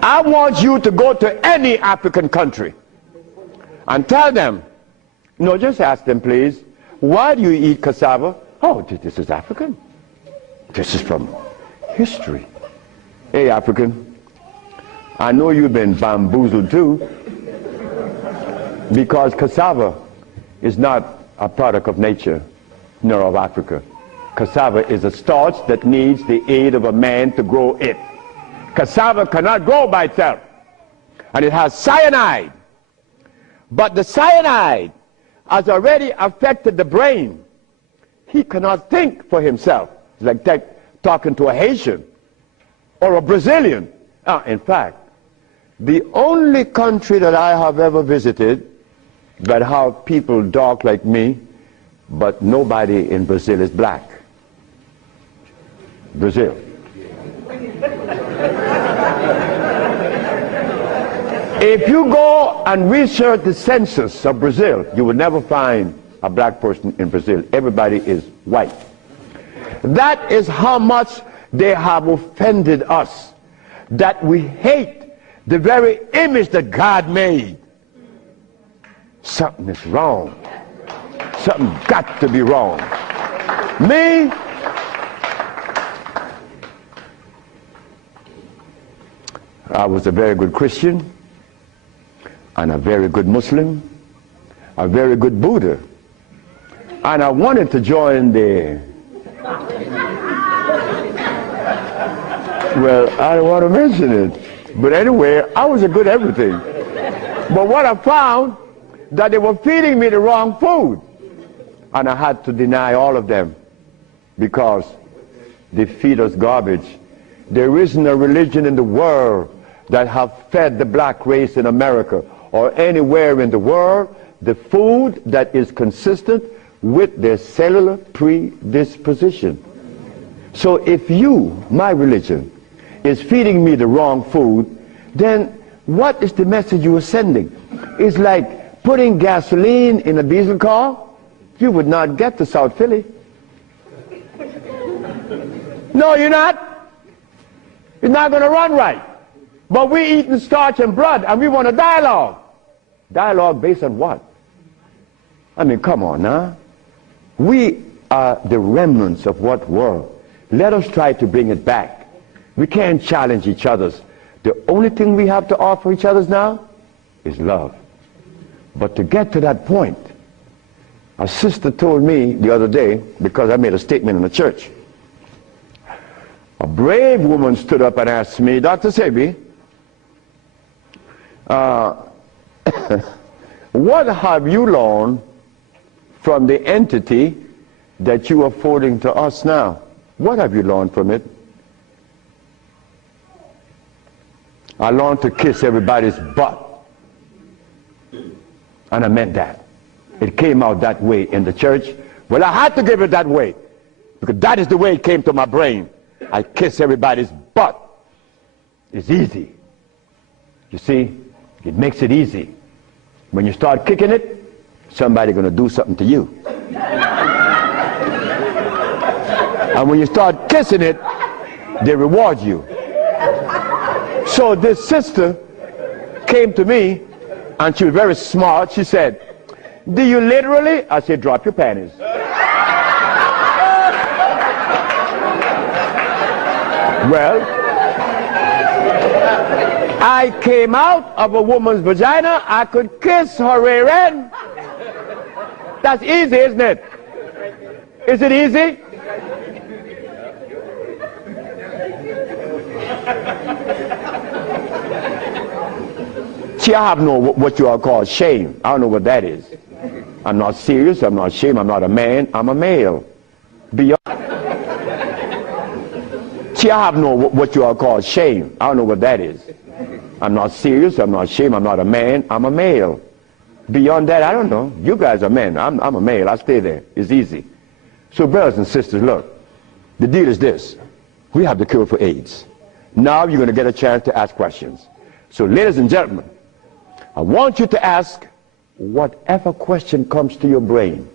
I want you to go to any African country and tell them, no, just ask them, please, why do you eat cassava? Oh, this is African. This is from history. Hey, African, I know you've been bamboozled too, because cassava is not a product of nature, nor of Africa. Cassava is a starch that needs the aid of a man to grow it. Cassava cannot grow by itself, and it has cyanide. But the cyanide has already affected the brain. He cannot think for himself. It's like talking to a Haitian or a Brazilian. In fact, the only country that I have ever visited that have people dark like me, but nobody in Brazil is black. Brazil. If you go and research the census of Brazil, you will never find a black person in Brazil. Everybody is white. That is how much they have offended us, that we hate the very image that God made. Something is wrong. Something got to be wrong. Me, I was a very good Christian, and a very good Muslim, a very good Buddha. And I wanted to join the, well, I don't want to mention it, but anyway, I was a good everything. But what I found, that they were feeding me the wrong food, and I had to deny all of them because they feed us garbage. There isn't a religion in the world that have fed the black race in America or anywhere in the world the food that is consistent with their cellular predisposition. So if you, my religion, is feeding me the wrong food, then what is the message you are sending? It's like putting gasoline in a diesel car. You would not get to South Philly. No, you're not. It's not going to run right. But we're eating starch and blood, and we want a dialogue. Dialogue based on what? I mean, come on now. We are the remnants of what world? Let us try to bring it back. We can't challenge each other's. The only thing we have to offer each other's now is love. But to get to that point, a sister told me the other day, because I made a statement in the church, a brave woman stood up and asked me, Dr. Sebi, what have you learned from the entity that you are forwarding to us now? What have you learned from it? I learned to kiss everybody's butt. And I meant that. It came out that way in the church. Well, I had to give it that way, because that is the way it came to my brain. I kiss everybody's butt. It's easy. You see, it makes it easy. When you start kicking it, somebody's going to do something to you. And when you start kissing it, they reward you. So this sister came to me, and she was very smart. She said, do you literally? I said, drop your panties. Well, I came out of a woman's vagina, I could kiss her rear end. That's easy, isn't it? Is it easy? See, I have no what you all call shame. I don't know what that is. I'm not serious, I'm not ashamed, I'm not a man, I'm a male. Beyond. See, I have no what you all call shame. I don't know what that is. I'm not serious, I'm not ashamed, I'm not a man, I'm a male. Beyond that, I don't know. You guys are men, I'm a male, I stay there. It's easy. So brothers and sisters, look, the deal is this. We have the cure for AIDS. Now you're going to get a chance to ask questions. So ladies and gentlemen, I want you to ask whatever question comes to your brain.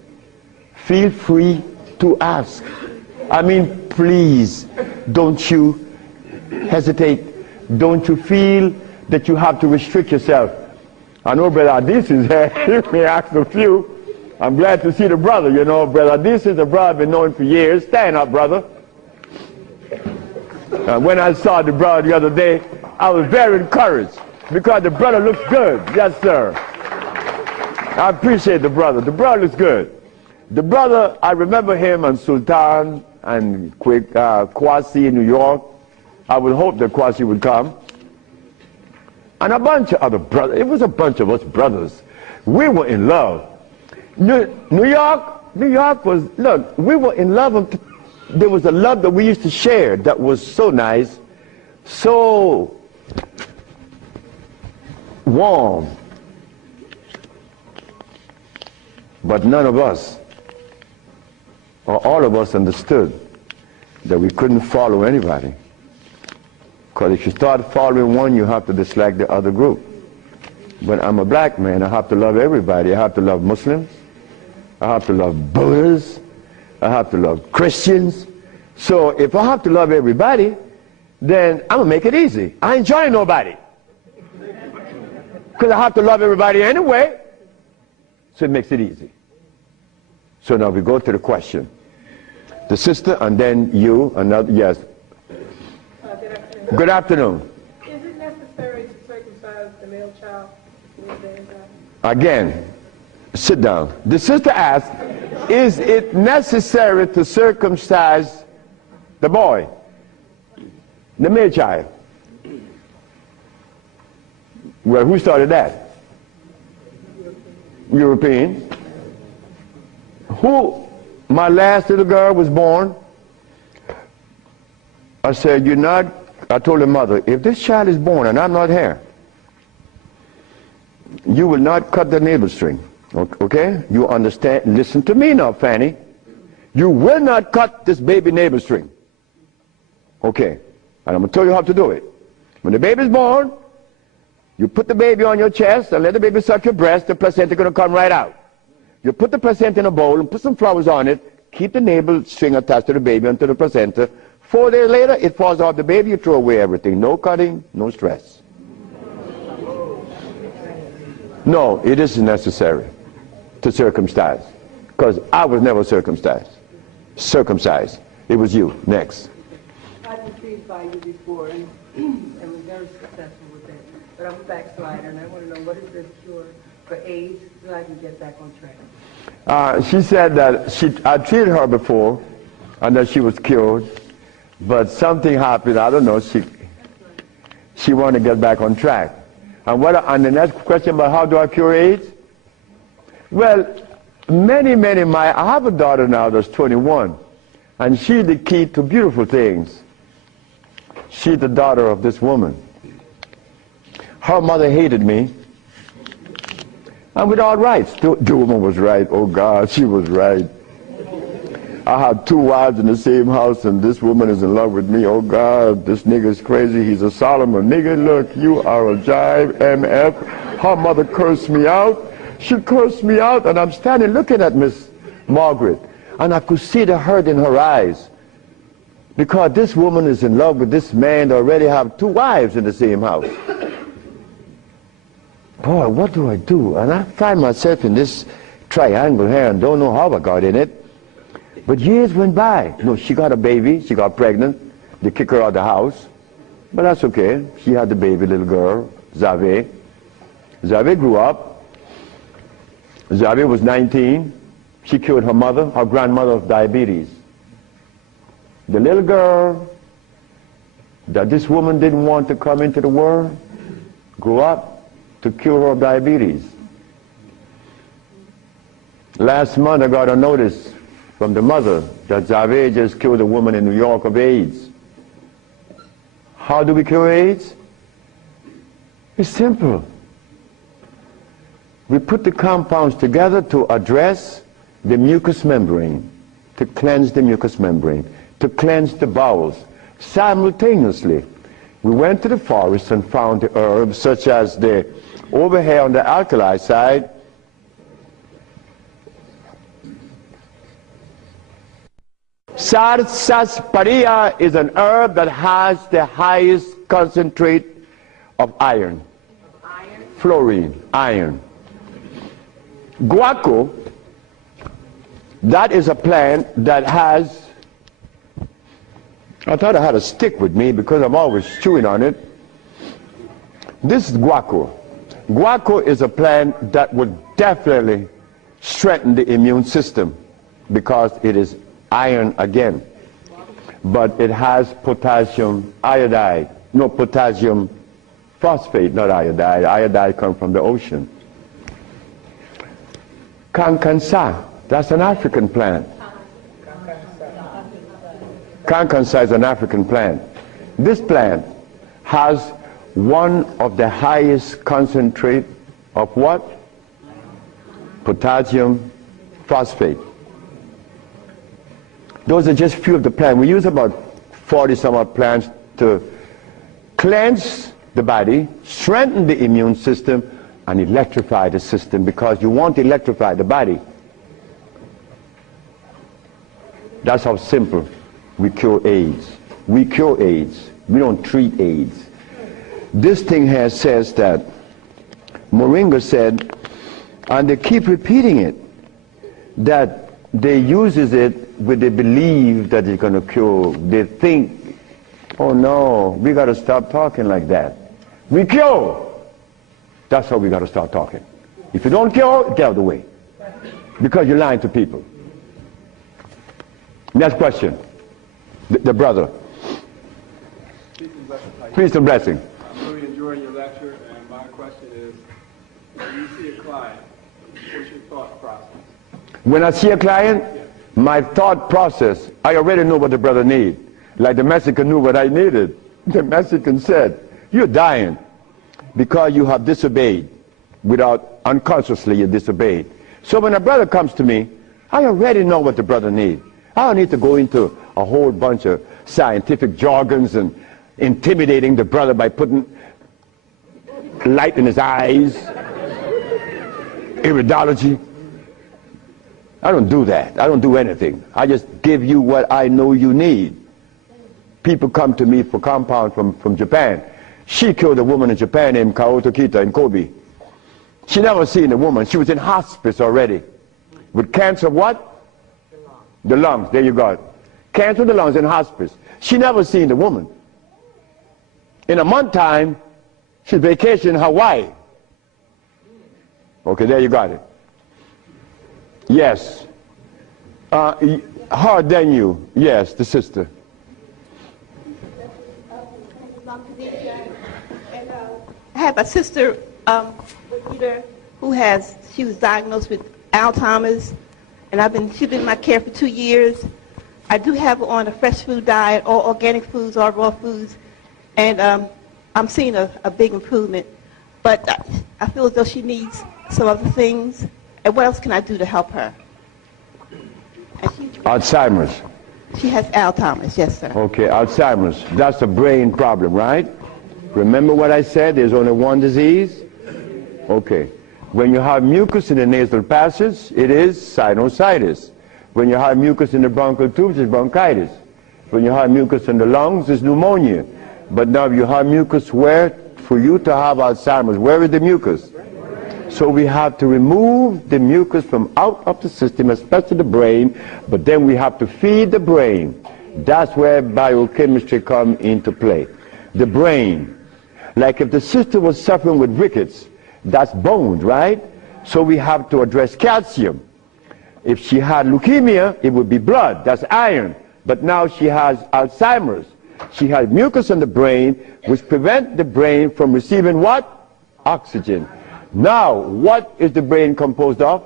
Feel free to ask. I mean, please, don't you hesitate. Don't you feel that you have to restrict yourself. I know Brother Adis is here. He may ask a few. I'm glad to see the brother, you know. Brother Adis is a brother I've been knowing for years. Stand up, brother. When I saw the brother the other day, I was very encouraged because the brother looks good. Yes, sir. I appreciate the brother. The brother looks good. The brother, I remember him and Sultan and Kwasi in New York. I would hope that Kwasi would come. And a bunch of other brothers. It was a bunch of us brothers. We were in love. New York was, look, we were in love. There was a love that we used to share that was so nice, so warm. But none of us, or all of us, understood that we couldn't follow anybody. Because if you start following one, you have to dislike the other group. But I'm a black man, I have to love everybody. I have to love Muslims. I have to love Buddhists. I have to love Christians. So if I have to love everybody, then I'm going to make it easy. I ain't joining nobody. Because I have to love everybody anyway. So it makes it easy. So now we go to the question. The sister and then you, another, yes. Good afternoon. Is it necessary to circumcise the male child? Again, sit down. The sister asked, is it necessary to circumcise the boy, the male child? Well, who started that? Europeans. Who, my last little girl was born. I said, I told the mother, if this child is born and I'm not here, you will not cut the navel string. Okay? You understand? Listen to me now, Fanny. You will not cut this baby navel string. Okay. And I'm going to tell you how to do it. When the baby is born, you put the baby on your chest and let the baby suck your breast. The placenta is going to come right out. You put the placenta in a bowl and put some flowers on it. Keep the navel string attached to the baby until the placenta. 4 days later, it falls off the baby. You throw away everything. No cutting, no stress. No, it isn't necessary to circumcise, because I was never circumcised. It was you. Next. I was intrigued by you before and was very successful with it. But I'm a backslider and I want to know, what is this cure for AIDS so I can get back on track? She said that I treated her before and that she was cured, but something happened. I don't know. She wanted to get back on track. And the next question about how do I cure AIDS? Well, I have a daughter now that's 21, and she's the key to beautiful things. She's the daughter of this woman. Her mother hated me, and with all rights. The woman was right. Oh God, she was right. I have 2 wives in the same house, and this woman is in love with me. Oh God, this nigga's crazy. He's a Solomon. Nigga, look, you are a jive MF. Her mother cursed me out. She cursed me out, and I'm standing looking at Miss Margaret, and I could see the hurt in her eyes, because this woman is in love with this man that already have 2 wives in the same house. Boy, what do I do? And I find myself in this triangle here and don't know how I got in it. But years went by. No, she got a baby, she got pregnant, they kick her out of the house. But that's okay. She had the baby, little girl, Zave. Zave grew up. Zave was 19. She cured her mother, her grandmother, of diabetes. The little girl that this woman didn't want to come into the world grew up to cure her of diabetes. Last month I got a notice from the mother that Zave just killed a woman in New York of AIDS. How do we cure AIDS? It's simple. We put the compounds together to address the mucous membrane, to cleanse the mucous membrane, to cleanse the bowels. Simultaneously, we went to the forest and found the herbs such as over here on the alkali side, sarsaparilla is an herb that has the highest concentrate of iron. Fluorine, iron. Guaco, that is a plant that has, I thought I had a stick with me because I'm always chewing on it. This is guaco. Guaco is a plant that would definitely strengthen the immune system because it is iron again. But it has potassium iodide, no, potassium phosphate, not iodide. Iodide comes from the ocean. Kankansa, that's an African plant. Kankansa is an African plant. This plant has one of the highest concentrate of what? Potassium phosphate. Those are just few of the plants. We use about 40 some odd plants to cleanse the body, strengthen the immune system, and electrify the system, because you want to electrify the body. That's how simple we cure AIDS. We cure AIDS. We don't treat AIDS. This thing here says that Moringa said, and they keep repeating it, that they uses it with the belief that it's going to cure. They think, oh no, we got to stop talking like that. We cure. That's how we got to start talking. If you don't cure, get out of the way, because you're lying to people. Next question. The brother. Peace and blessing. I'm really enjoying your lecture, and my question is, when you see a client, what's your thought process? When I see a client, my thought process, I already know what the brother needs. Like the Mexican knew what I needed. The Mexican said, you're dying because you have disobeyed. Unconsciously you disobeyed. So when a brother comes to me, I already know what the brother needs. I don't need to go into a whole bunch of scientific jargons and intimidating the brother by putting light in his eyes, iridology. I don't do that. I don't do anything. I just give you what I know you need. People come to me for compound from Japan. She killed a woman in Japan named Kaoto Kita in Kobe. She never seen a woman. She was in hospice already. With cancer what? The lungs. There you go. Cancer of the lungs in hospice. She never seen the woman. In a month time, she's vacationing in Hawaii. Okay, there you got it. Yes. Her than you. Yes, the sister. I have a sister who she was diagnosed with Alzheimer's, and she's been in my care for 2 years. I do have her on a fresh food diet, or organic foods, or raw foods, and I'm seeing a big improvement. But I feel as though she needs some other things. And what else can I do to help her? Alzheimer's. She has Alzheimer's, yes, sir. Okay, Alzheimer's. That's a brain problem, right? Remember what I said? There's only one disease? Okay. When you have mucus in the nasal passage, it is sinusitis. When you have mucus in the bronchial tubes, it's bronchitis. When you have mucus in the lungs, it's pneumonia. But now you have mucus where? For you to have Alzheimer's, where is the mucus? So we have to remove the mucus from out of the system, especially the brain, but then we have to feed the brain. That's where biochemistry comes into play. the brain. Like if the sister was suffering with rickets, that's bones, right? So we have to address calcium. If she had leukemia, it would be blood, that's iron. But now she has Alzheimer's. She has mucus in the brain, which prevents the brain from receiving what? Oxygen. Now, what is the brain composed of?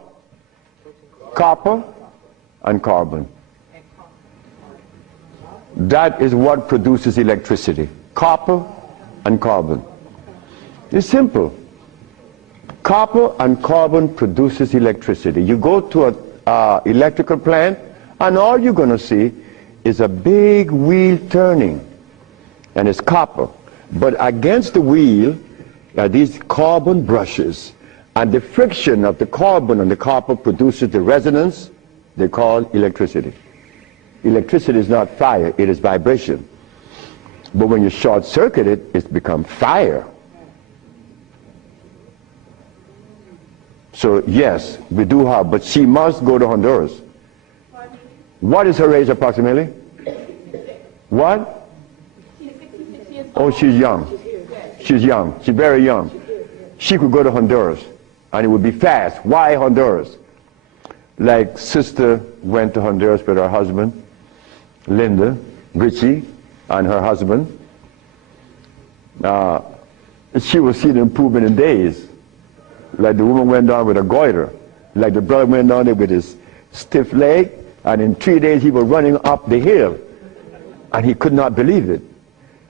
Copper and carbon. That is what produces electricity. Copper and carbon. It's simple. Copper and carbon produces electricity. You go to an electrical plant, and all you're going to see is a big wheel turning, and it's copper. But against the wheel are these carbon brushes, and the friction of the carbon and the copper produces the resonance they call electricity. Electricity is not fire, it is vibration. But when you short circuit it, it's become fire. So yes, we do have, but she must go to Honduras. What is her age approximately? What? Oh, she's young. She's young. She's very young. She could go to Honduras, and it would be fast. Why Honduras? Like sister went to Honduras with her husband, Linda, Richie, and her husband. She will see the improvement in days. Like the woman went down with a goiter. Like the brother went down there with his stiff leg, and in 3 days he was running up the hill. And he could not believe it.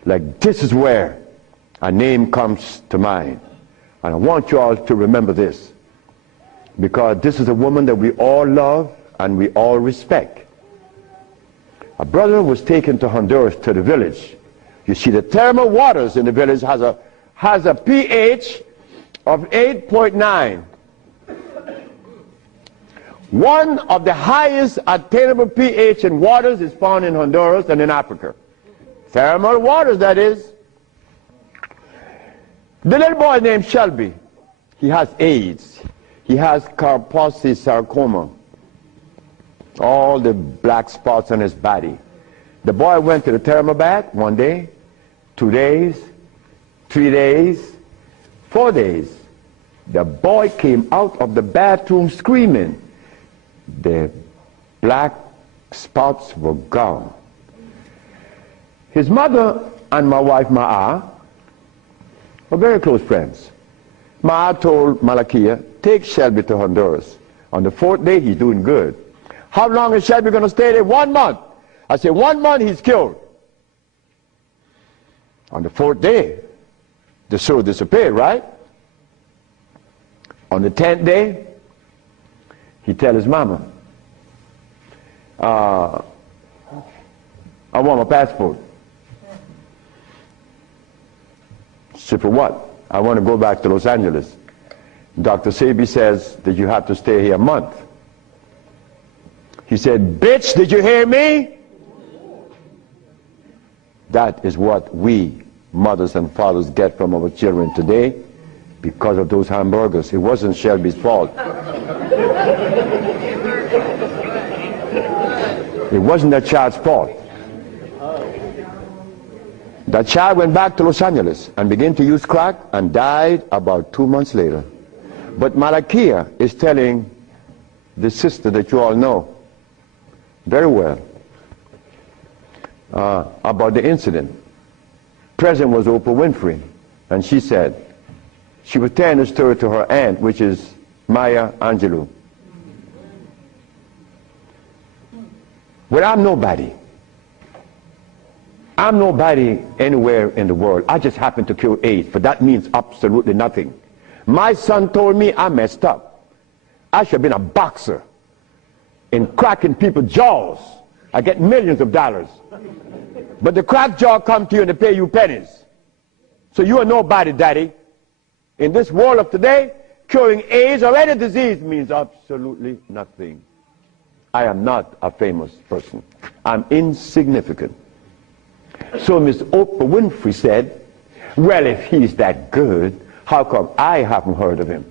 Like, this is where a name comes to mind. And I want you all to remember this, because this is a woman that we all love and we all respect. A brother was taken to Honduras, to the village. You see, the thermal waters in the village has a pH of 8.9. One of the highest attainable pH in waters is found in Honduras and in Africa. Thermal waters, that is. The little boy named Shelby, he has AIDS. He has Kaposi sarcoma. All the black spots on his body. The boy went to the thermal bath 1 day, 2 days, 3 days, 4 days. The boy came out of the bathroom screaming. The black spots were gone. His mother and my wife Ma'a were very close friends. Ma'a told Malakia, take Shelby to Honduras. On the 4th day, he's doing good. How long is Shelby going to stay there? 1 month. I said, 1 month, he's cured. On the 4th day, the sore disappeared, right? On the 10th day, he tell his mama, I want my passport. She said, for what? I want to go back to Los Angeles. Doctor Sebi says that you have to stay here a month. He said, bitch, did you hear me? That is what we, mothers and fathers, get from our children today because of those hamburgers. It wasn't Shelby's fault. It wasn't that child's fault. That child went back to Los Angeles and began to use crack and died about 2 months later. But Malakia is telling the sister that you all know very well about the incident. Present was Oprah Winfrey, and she said, she was telling the story to her aunt, which is Maya Angelou. Well, I'm nobody. I'm nobody anywhere in the world. I just happen to cure AIDS, but that means absolutely nothing. My son told me I messed up. I should have been a boxer in cracking people's jaws. I get millions of dollars. But the crack jaw come to you and they pay you pennies. So you are nobody, daddy. In this world of today, curing AIDS or any disease means absolutely nothing. I am not a famous person. I'm insignificant. So Miss Oprah Winfrey said, well, if he's that good, how come I haven't heard of him?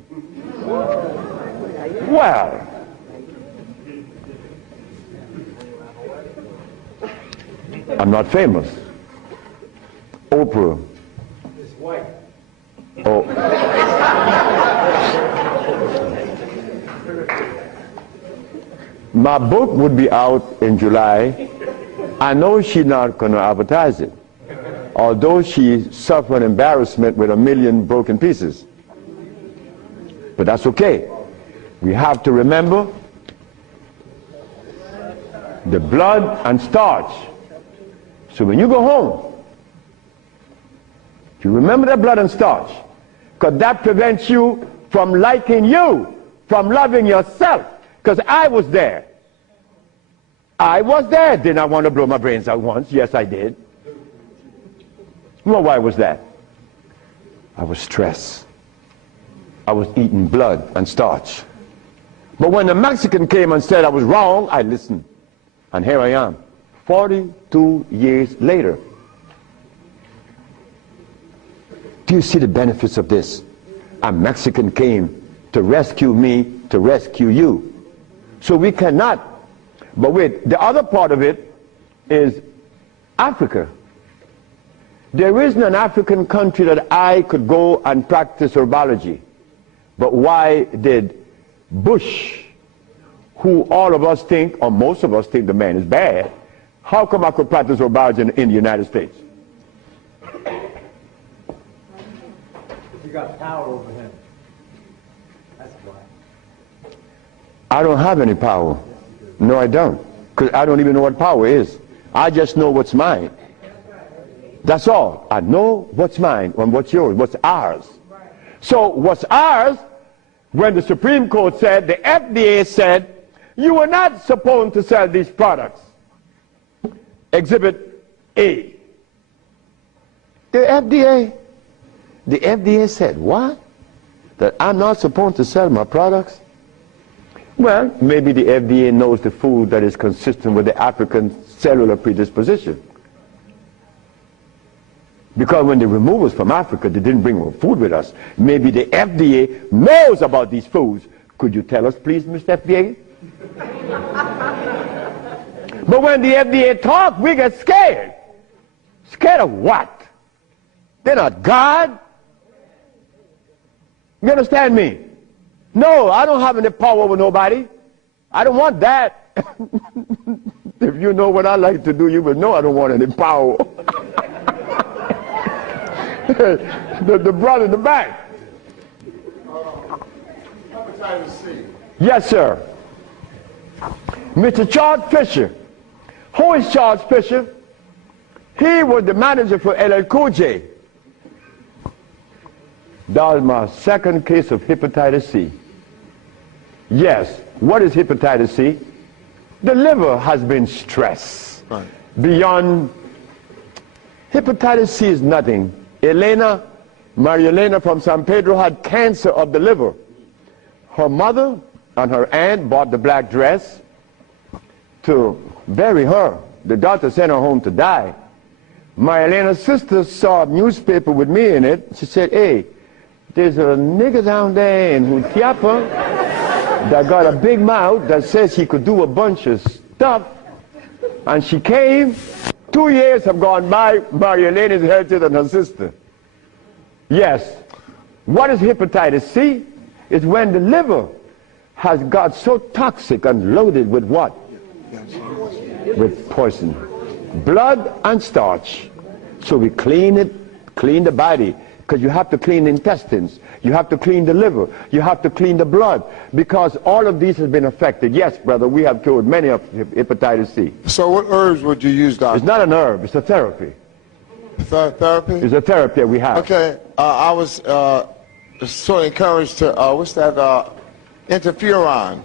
Well, I'm not famous. Oprah Oprah. It's white. Oh. My book would be out in July. I know she's not going to advertise it, although she suffered embarrassment with 1 million broken pieces. But that's okay. We have to remember the blood and starch. So when you go home, you remember the blood and starch, because that prevents you from liking you, from loving yourself. Because I was there. I was there. Did I want to blow my brains out once? Yes, I did. Well, why was that? I was stressed. I was eating blood and starch. But when the Mexican came and said I was wrong, I listened. And here I am, 42 years later. Do you see the benefits of this? A Mexican came to rescue me, to rescue you. So we cannot. But wait, the other part of it is Africa. There isn't an African country that I could go and practice herbology. But why did Bush, who all of us think, or most of us think the man is bad, how come I could practice herbology in the United States? You got power over him. That's why. I don't have any power. No, I don't. Because I don't even know what power is. I just know what's mine. That's all. I know what's mine and what's yours, what's ours. So what's ours, when the Supreme Court said, the FDA said, you are not supposed to sell these products. Exhibit A. The FDA said, what? That I'm not supposed to sell my products? Well, maybe the FDA knows the food that is consistent with the African cellular predisposition. Because when they removed us from Africa, they didn't bring food with us. Maybe the FDA knows about these foods. Could you tell us, please, Mr. FDA? But when the FDA talks, we get scared. Scared of what? They're not God. You understand me? No, I don't have any power over nobody. I don't want that. If you know what I like to do, you will know I don't want any power. the brother in the back. Hepatitis C. Yes, sir. Mr. Charles Fisher. Who is Charles Fisher? He was the manager for LL Cool J. That was my second case of hepatitis C. Yes. What is hepatitis C? The liver has been stressed. Right. Beyond. Hepatitis C is nothing. Maria Elena from San Pedro had cancer of the liver. Her mother and her aunt bought the black dress to bury her. The doctor sent her home to die. Maria Elena's sister saw a newspaper with me in it. She said, hey, there's a nigger down there in Jutiapa that got a big mouth that says he could do a bunch of stuff. And she came. 2 years have gone by. Maria Elena is healthier than her sister. Yes. What is hepatitis C? It's when the liver has got so toxic and loaded with what? With poison. Blood and starch. So we clean it, clean the body. Because you have to clean the intestines. You have to clean the liver. You have to clean the blood. Because all of these has been affected. Yes, brother, we have cured many of hepatitis C. So what herbs would you use, doctor? It's not an herb. It's a therapy. Therapy? It's a therapy we have. Okay. I was sort of encouraged to, what's that, interferon.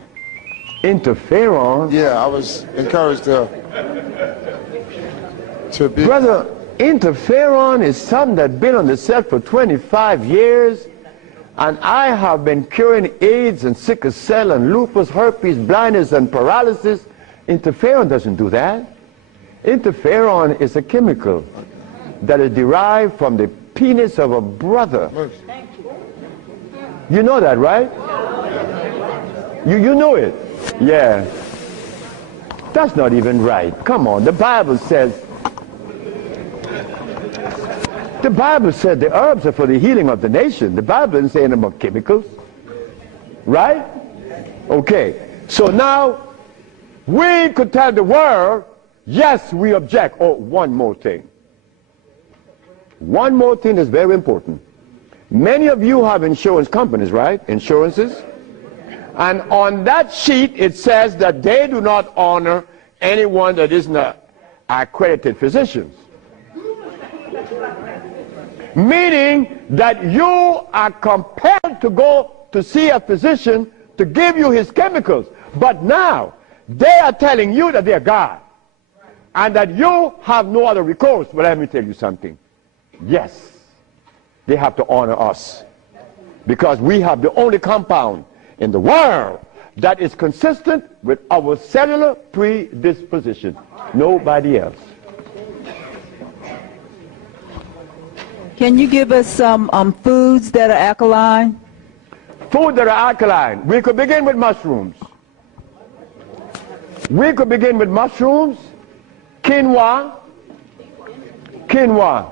Interferon? Yeah, I was encouraged to be... Brother, interferon is something that's been on the set for 25 years, and I have been curing AIDS and sickle cell and lupus, herpes, blindness, and paralysis. Interferon doesn't do that. Interferon is a chemical that is derived from the penis of a brother. You know that, right? You know it. Yeah. That's not even right. Come on. The Bible says the Bible said the herbs are for the healing of the nation. The Bible didn't say anything about chemicals. Right? Okay. So now, we could tell the world, yes, we object. Oh, one more thing. One more thing is very important. Many of you have insurance companies, right? Insurances. And on that sheet, it says that they do not honor anyone that isn't an accredited physician. Meaning that you are compelled to go to see a physician to give you his chemicals. But now, they are telling you that they are God. And that you have no other recourse. Well, let me tell you something. Yes, they have to honor us. Because we have the only compound in the world that is consistent with our cellular predisposition. Nobody else. Can you give us some foods that are alkaline? Food that are alkaline. We could begin with mushrooms. We could begin with mushrooms, quinoa, quinoa,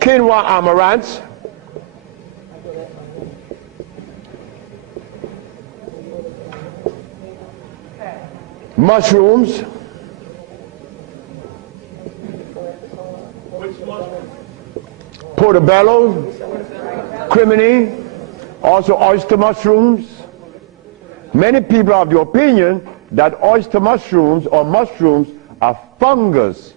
quinoa amaranth, mushrooms, portobello, crimini, also oyster mushrooms. Many people have the opinion that oyster mushrooms or mushrooms are fungus.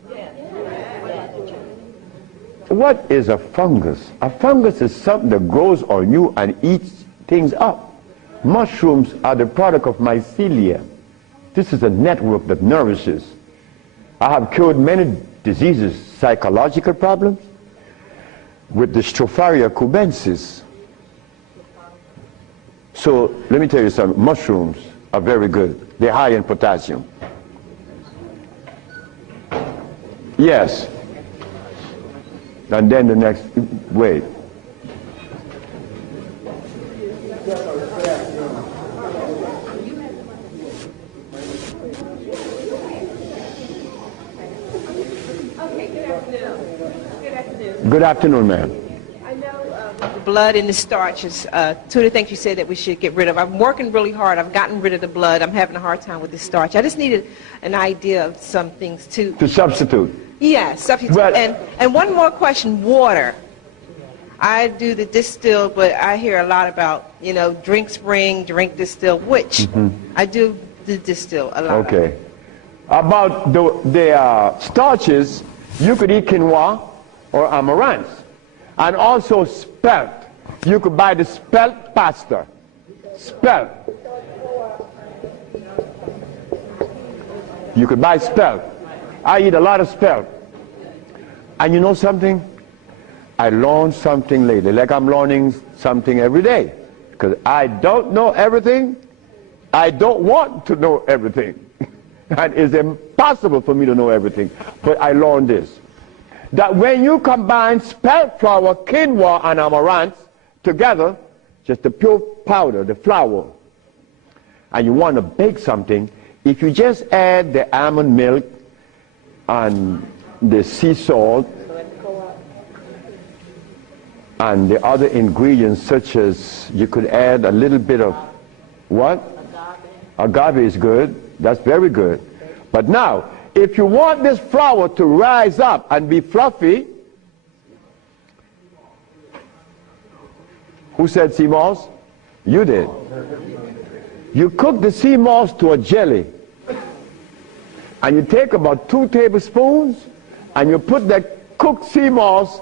What is a fungus? A fungus is something that grows on you and eats things up. Mushrooms are the product of mycelia. This is a network that nourishes. I have cured many diseases, psychological problems, with the Stropharia cubensis. So let me tell you something. Mushrooms are very good. They're high in potassium. Yes. And then the next, wait. Good afternoon, ma'am. I know the blood and the starch is two of the things you said that we should get rid of. I'm working really hard. I've gotten rid of the blood. I'm having a hard time with the starch. I just needed an idea of some things to substitute. Yeah, substitute. Well, and one more question, water. I do the distill, but I hear a lot about, you know, drink spring, drink distill, which I do the distill a lot. Okay. About the starches, you could eat quinoa or amaranth. And also spelt. You could buy the spelt pasta. Spelt. You could buy spelt. I eat a lot of spelt. And you know something? I learned something lately, like I'm learning something every day. Because I don't know everything. I don't want to know everything. And it's impossible for me to know everything. But I learned this. That when you combine spelt flour, quinoa, and amaranth together, just the pure powder, the flour, and you want to bake something, if you just add the almond milk and the sea salt and the other ingredients, such as you could add a little bit of what? Agave is good. That's very good. But now, if you want this flour to rise up and be fluffy, who said sea moss? You did. You cook the sea moss to a jelly. And you take about 2 tablespoons and you put that cooked sea moss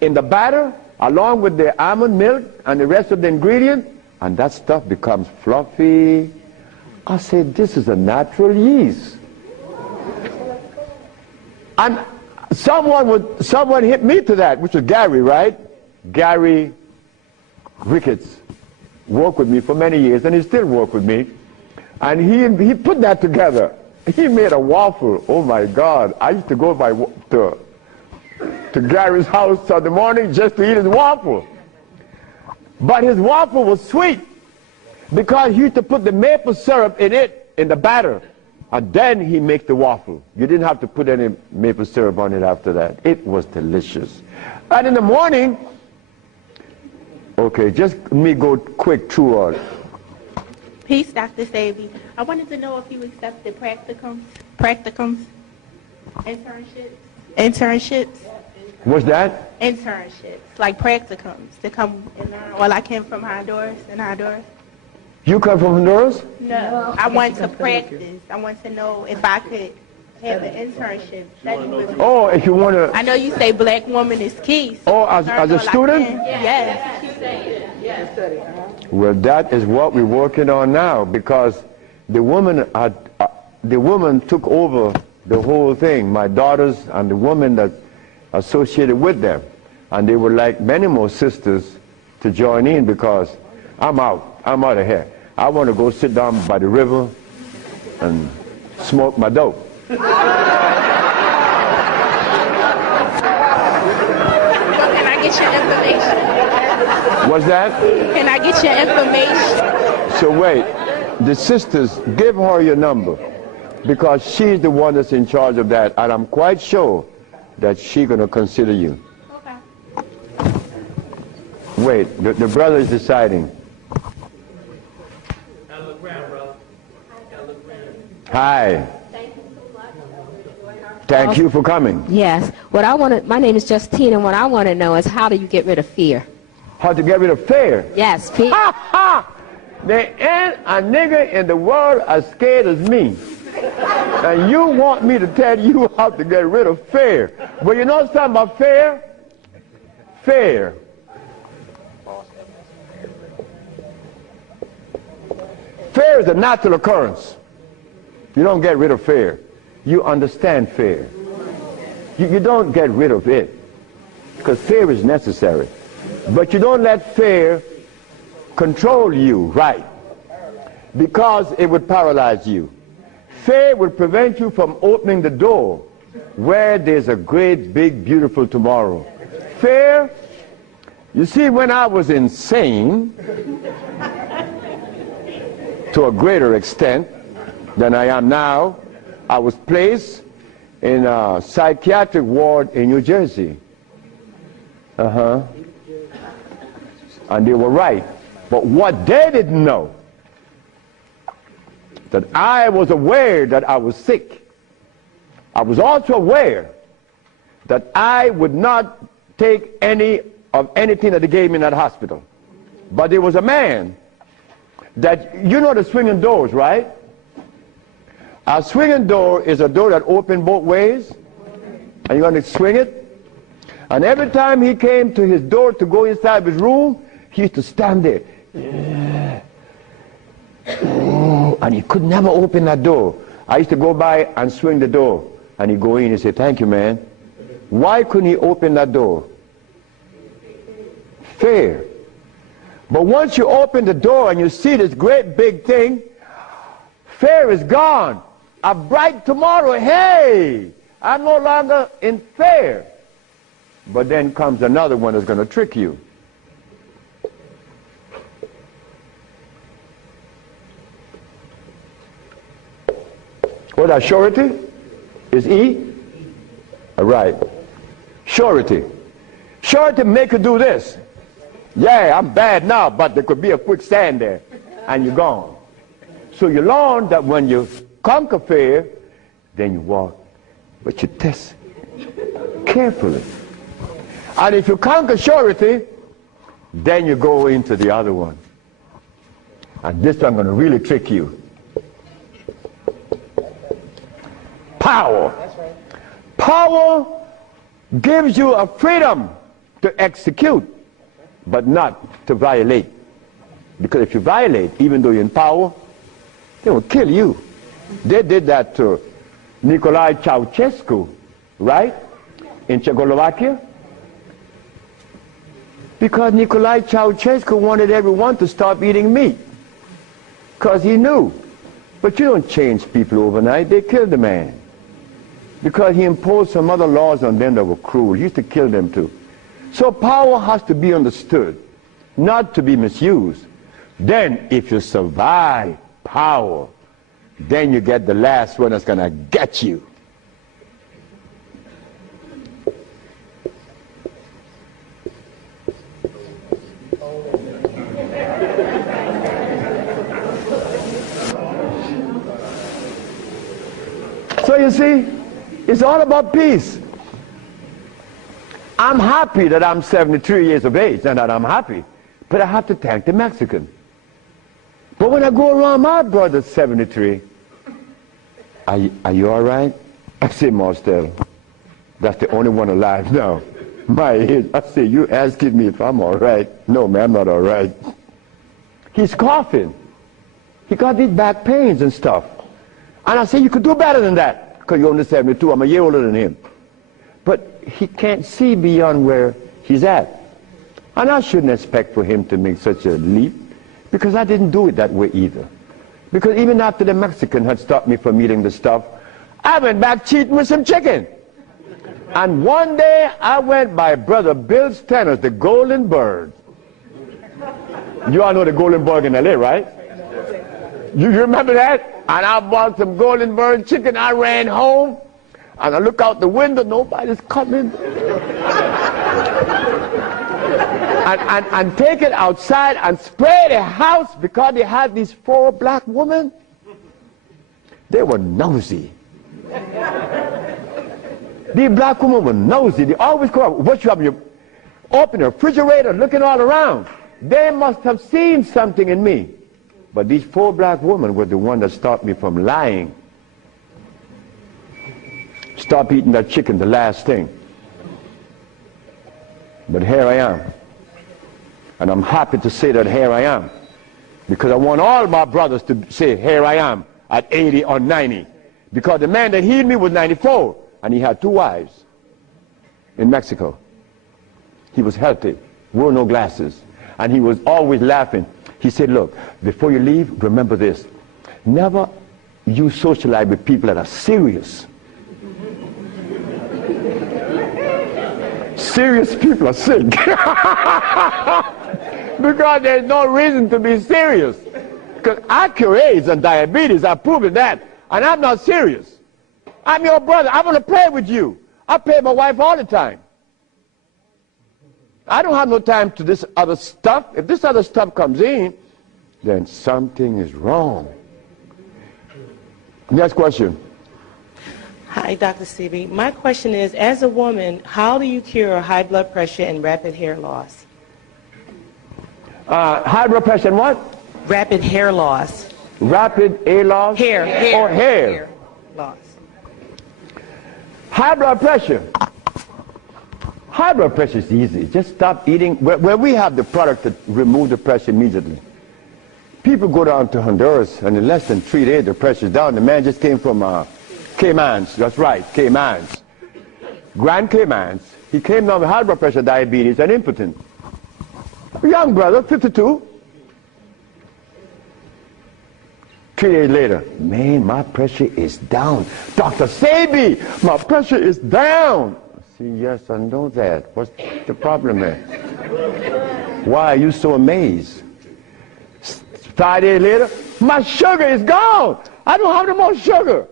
in the batter along with the almond milk and the rest of the ingredient, and that stuff becomes fluffy. I said, this is a natural yeast. And someone hit me to that, which was Gary, right? Gary Ricketts worked with me for many years, and he still works with me. And he put that together. He made a waffle. Oh my God! I used to go to Gary's house in the morning just to eat his waffle. But his waffle was sweet because he used to put the maple syrup in it in the batter, and then he makes the waffle. You didn't have to put any maple syrup on it after that. It was delicious. And in the morning, okay, just let me go quick through all. Peace, Dr. Sebi. I wanted to know if you accepted practicums, internships. What's that? Internships, like practicums, to come and learn. Well, I came from Honduras, You come from Honduras? No, I want to practice. I want to know if I could have an internship. Oh, if you want to... I know you say black woman is key. So Oh, as a student? Yes. Well, that is what we're working on now, because the woman took over the whole thing, my daughters and the women that associated with them. And they would like many more sisters to join in, because I'm out of here. I want to go sit down by the river and smoke my dope. So can I get your information? What's that? Can I get your information? So wait, the sisters, give her your number, because she's the one that's in charge of that, and I'm quite sure that she's going to consider you. Okay. Wait, the brother is deciding. Hi. Thank you for coming. Yes. What I want to, my name is Justine, and what I want to know is, how do you get rid of fear? How to get rid of fear? Yes, fear. Ha ha! There ain't a nigger in the world as scared as me. And you want me to tell you how to get rid of fear. Well, you know something about fear? Fear. Fear is a natural occurrence. You don't get rid of fear. You understand fear. You don't get rid of it, because fear is necessary. But you don't let fear control you, right? Because it would paralyze you. Fear would prevent you from opening the door where there's a great, big, beautiful tomorrow. Fear, you see, when I was insane, to a greater extent than I am now, I was placed in a psychiatric ward in New Jersey. And they were right. But what they didn't know, that I was aware that I was sick. I was also aware that I would not take any of anything that they gave me in that hospital. But there was a man that, you know the swinging doors, right? A swinging door is a door that opens both ways, and you're going to swing it. And every time he came to his door to go inside his room, he used to stand there. And he could never open that door. I used to go by and swing the door, and he'd go in and say, "Thank you, man." Why couldn't he open that door? Fear. But once you open the door and you see this great big thing, fear is gone. A bright tomorrow, hey, I'm no longer in fear. But then comes another one that's going to trick you. What that surety? Is E? All right. Surety. Surety make you do this. Yeah, I'm bad now, but there could be a quicksand there, and you're gone. So you learn that when you conquer fear, then you walk, but you test carefully. And if you conquer surety, then you go into the other one. And this one I'm going to really trick you. Power. Power gives you a freedom to execute, but not to violate. Because if you violate, even though you're in power, they will kill you. They did that to Nicolae Ceausescu, right? In Czechoslovakia. Because Nicolae Ceausescu wanted everyone to stop eating meat. Because he knew. But you don't change people overnight. They killed the man. Because he imposed some other laws on them that were cruel. He used to kill them too. So power has to be understood, not to be misused. Then if you survive power, then you get the last one that's going to get you. So you see, it's all about peace. I'm happy that I'm 73 years of age and that I'm happy, but I have to thank the Mexican. But when I go around my brother's 73, are you all right? I say, Marcel, that's the only one alive now. My age. I say, you asking me if I'm all right? No, man, I'm not all right. He's coughing. He got these back pains and stuff. And I say, you could do better than that, because you're only 72. I'm a year older than him. But he can't see beyond where he's at. And I shouldn't expect for him to make such a leap, because I didn't do it that way either. Because even after the Mexican had stopped me from eating the stuff, I went back cheating with some chicken. And one day I went by Brother Bill Stenner's, the Golden Bird. You all know the Golden Bird in LA, right? You remember that? And I bought some Golden Bird chicken. I ran home, and I look out the window, nobody's coming. and take it outside and spray the house, because they had these 4 black women. They were nosy. These black women were nosy. They always come up. What you have? You open the refrigerator, looking all around. They must have seen something in me. But these 4 black women were the one that stopped me from lying. Stop eating that chicken, the last thing. But here I am. And I'm happy to say that here I am. Because I want all my brothers to say, here I am, at 80 or 90. Because the man that healed me was 94, and he had 2 wives in Mexico. He was healthy, wore no glasses, and he was always laughing. He said, look, before you leave, remember this. Never you socialize with people that are serious. Serious people are sick. Because there's no reason to be serious. Because I cure AIDS and diabetes, I've proven that. And I'm not serious. I'm your brother. I want to play with you. I play with my wife all the time. I don't have no time to this other stuff. If this other stuff comes in, then something is wrong. Next question. Hi, Dr. Sebi. My question is, as a woman, how do you cure high blood pressure and rapid hair loss? High blood pressure and what? Rapid hair loss. Rapid hair loss? Hair. Or hair loss. High blood pressure. High blood pressure is easy. Just stop eating. Where we have the product to remove the pressure immediately. People go down to Honduras, and in less than 3 days, the pressure's down. The man just came from Caymans. That's right, Caymans. Grand Caymans. He came down with high blood pressure, diabetes, and impotent. A young brother, 52. 3 days later, man, my pressure is down. Doctor Sebi, my pressure is down. I see, yes, I know that. What's the problem there? Why are you so amazed? 5 days later, my sugar is gone. I don't have no more sugar.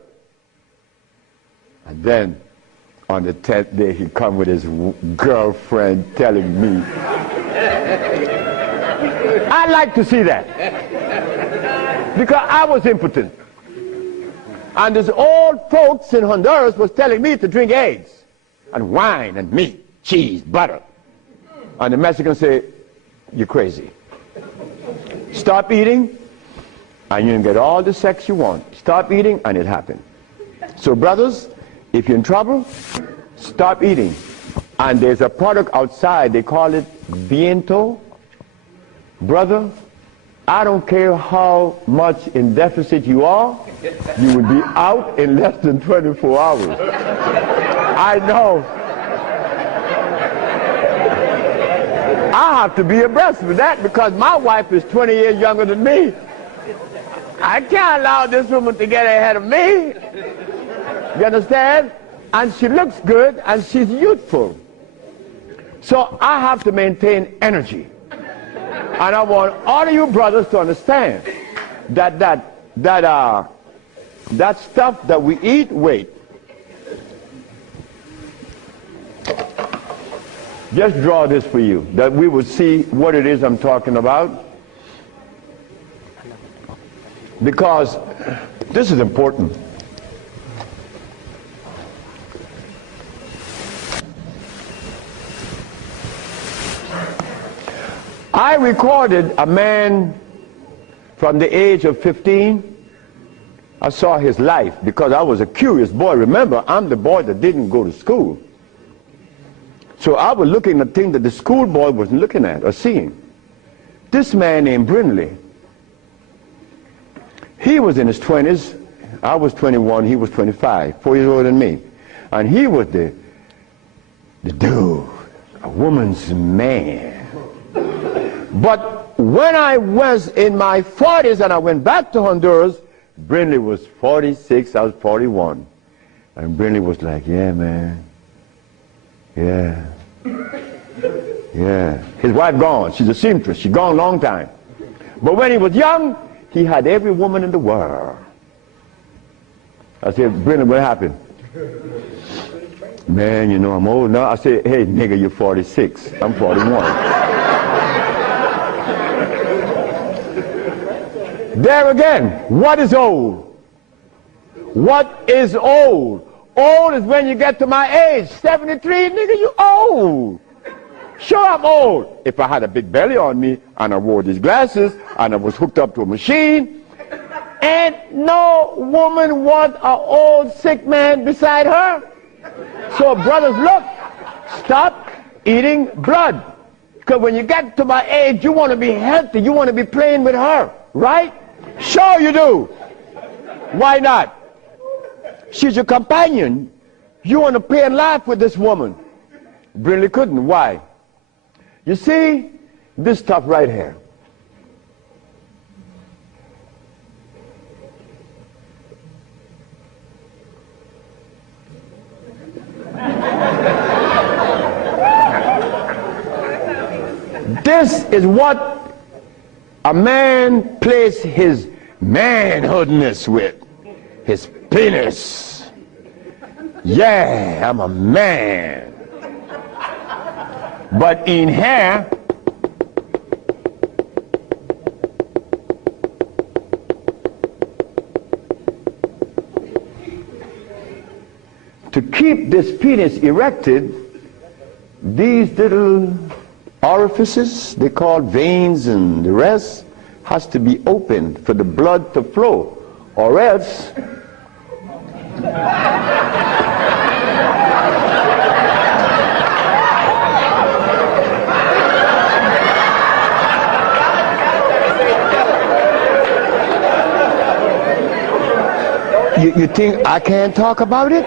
And then, on the 10th day, he come with his girlfriend telling me. I like to see that. Because I was impotent. And these old folks in Honduras was telling me to drink eggs and wine and meat, cheese, butter. And the Mexicans say, you're crazy. Stop eating, and you can get all the sex you want. Stop eating, and it happened. So brothers, if you're in trouble, stop eating. And there's a product outside, they call it Viento. Brother, I don't care how much in deficit you are, you will be out in less than 24 hours. I know. I have to be abreast with that because my wife is 20 years younger than me. I can't allow this woman to get ahead of me. You understand? And she looks good and she's youthful. So I have to maintain energy. And I want all of you brothers to understand that that stuff that we eat, wait. Just draw this for you, that we would see what it is I'm talking about. Because this is important. I recorded a man from the age of 15. I saw his life because I was a curious boy. Remember, I'm the boy that didn't go to school. So I was looking at things that the schoolboy wasn't looking at or seeing. This man named Brindley, he was in his 20s. I was 21, he was 25, 4 years older than me. And he was the dude, a woman's man. But when I was in my 40s and I went back to Honduras, Brindley was 46, I was 41. And Brindley was like, yeah, man. Yeah. Yeah. His wife gone. She's a seamstress. She's gone a long time. But when he was young, he had every woman in the world. I said, Brindley, what happened? Man, you know, I'm old now. I said, hey, nigga, you're 46. I'm 41. There again, what is old? What is old? Old is when you get to my age, 73, nigga, you old. Sure, I'm old. If I had a big belly on me, and I wore these glasses, and I was hooked up to a machine, and no woman want an old sick man beside her. So brothers, look, stop eating blood. Because when you get to my age, you want to be healthy. You want to be playing with her, right? Sure you do. Why not? She's your companion. You want to play and laugh with this woman. Brindley couldn't. Why? You see, this stuff right here. This is what a man plays his manhoodness with. His penis. Yeah, I'm a man. But in here, to keep this penis erected, these little orifices, they call veins and the rest, has to be opened for the blood to flow, or else you think I can't talk about it?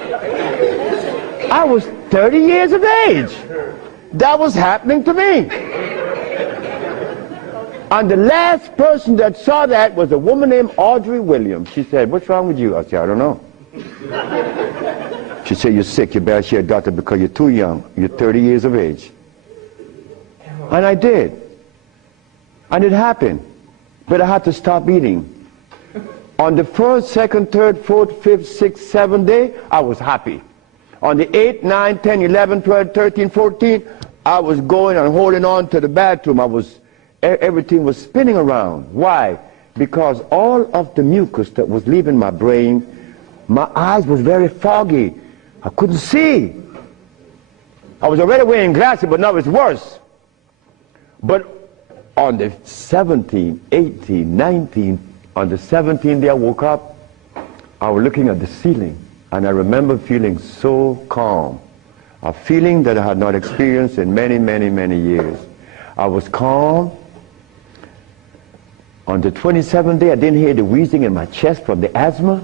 I was 30 years of age. That was happening to me. And the last person that saw that was a woman named Audrey Williams. She said, what's wrong with you? I said, I don't know. She said, you're sick, you better see a doctor because you're too young. You're 30 years of age. And I did. And it happened. But I had to stop eating. On the first, second, third, fourth, fifth, sixth, seventh day, I was happy. On the 8th, 9th, 10, 11, 12, 13, 14, I was going and holding on to the bathroom. Everything was spinning around. Why? Because all of the mucus that was leaving my brain, my eyes was very foggy. I couldn't see. I was already wearing glasses, but now it's worse. But on the 17th, 18th, 19th, on the 17th day I woke up, I was looking at the ceiling, and I remember feeling so calm. A feeling that I had not experienced in many, many, many years. I was calm. On the 27th day, I didn't hear the wheezing in my chest from the asthma.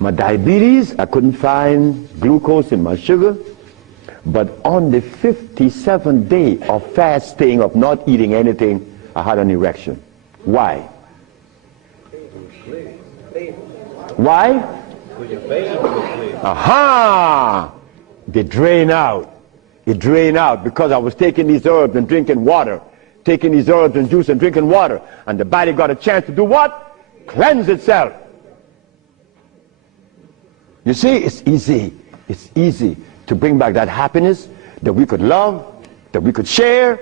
My diabetes, I couldn't find glucose in my sugar. But on the 57th day of fasting, of not eating anything, I had an erection. Why? Why? Aha! They drain out. It drained out because I was taking these herbs and drinking water. Taking these herbs and juice and drinking water. And the body got a chance to do what? Cleanse itself. You see, it's easy. It's easy to bring back that happiness that we could love, that we could share,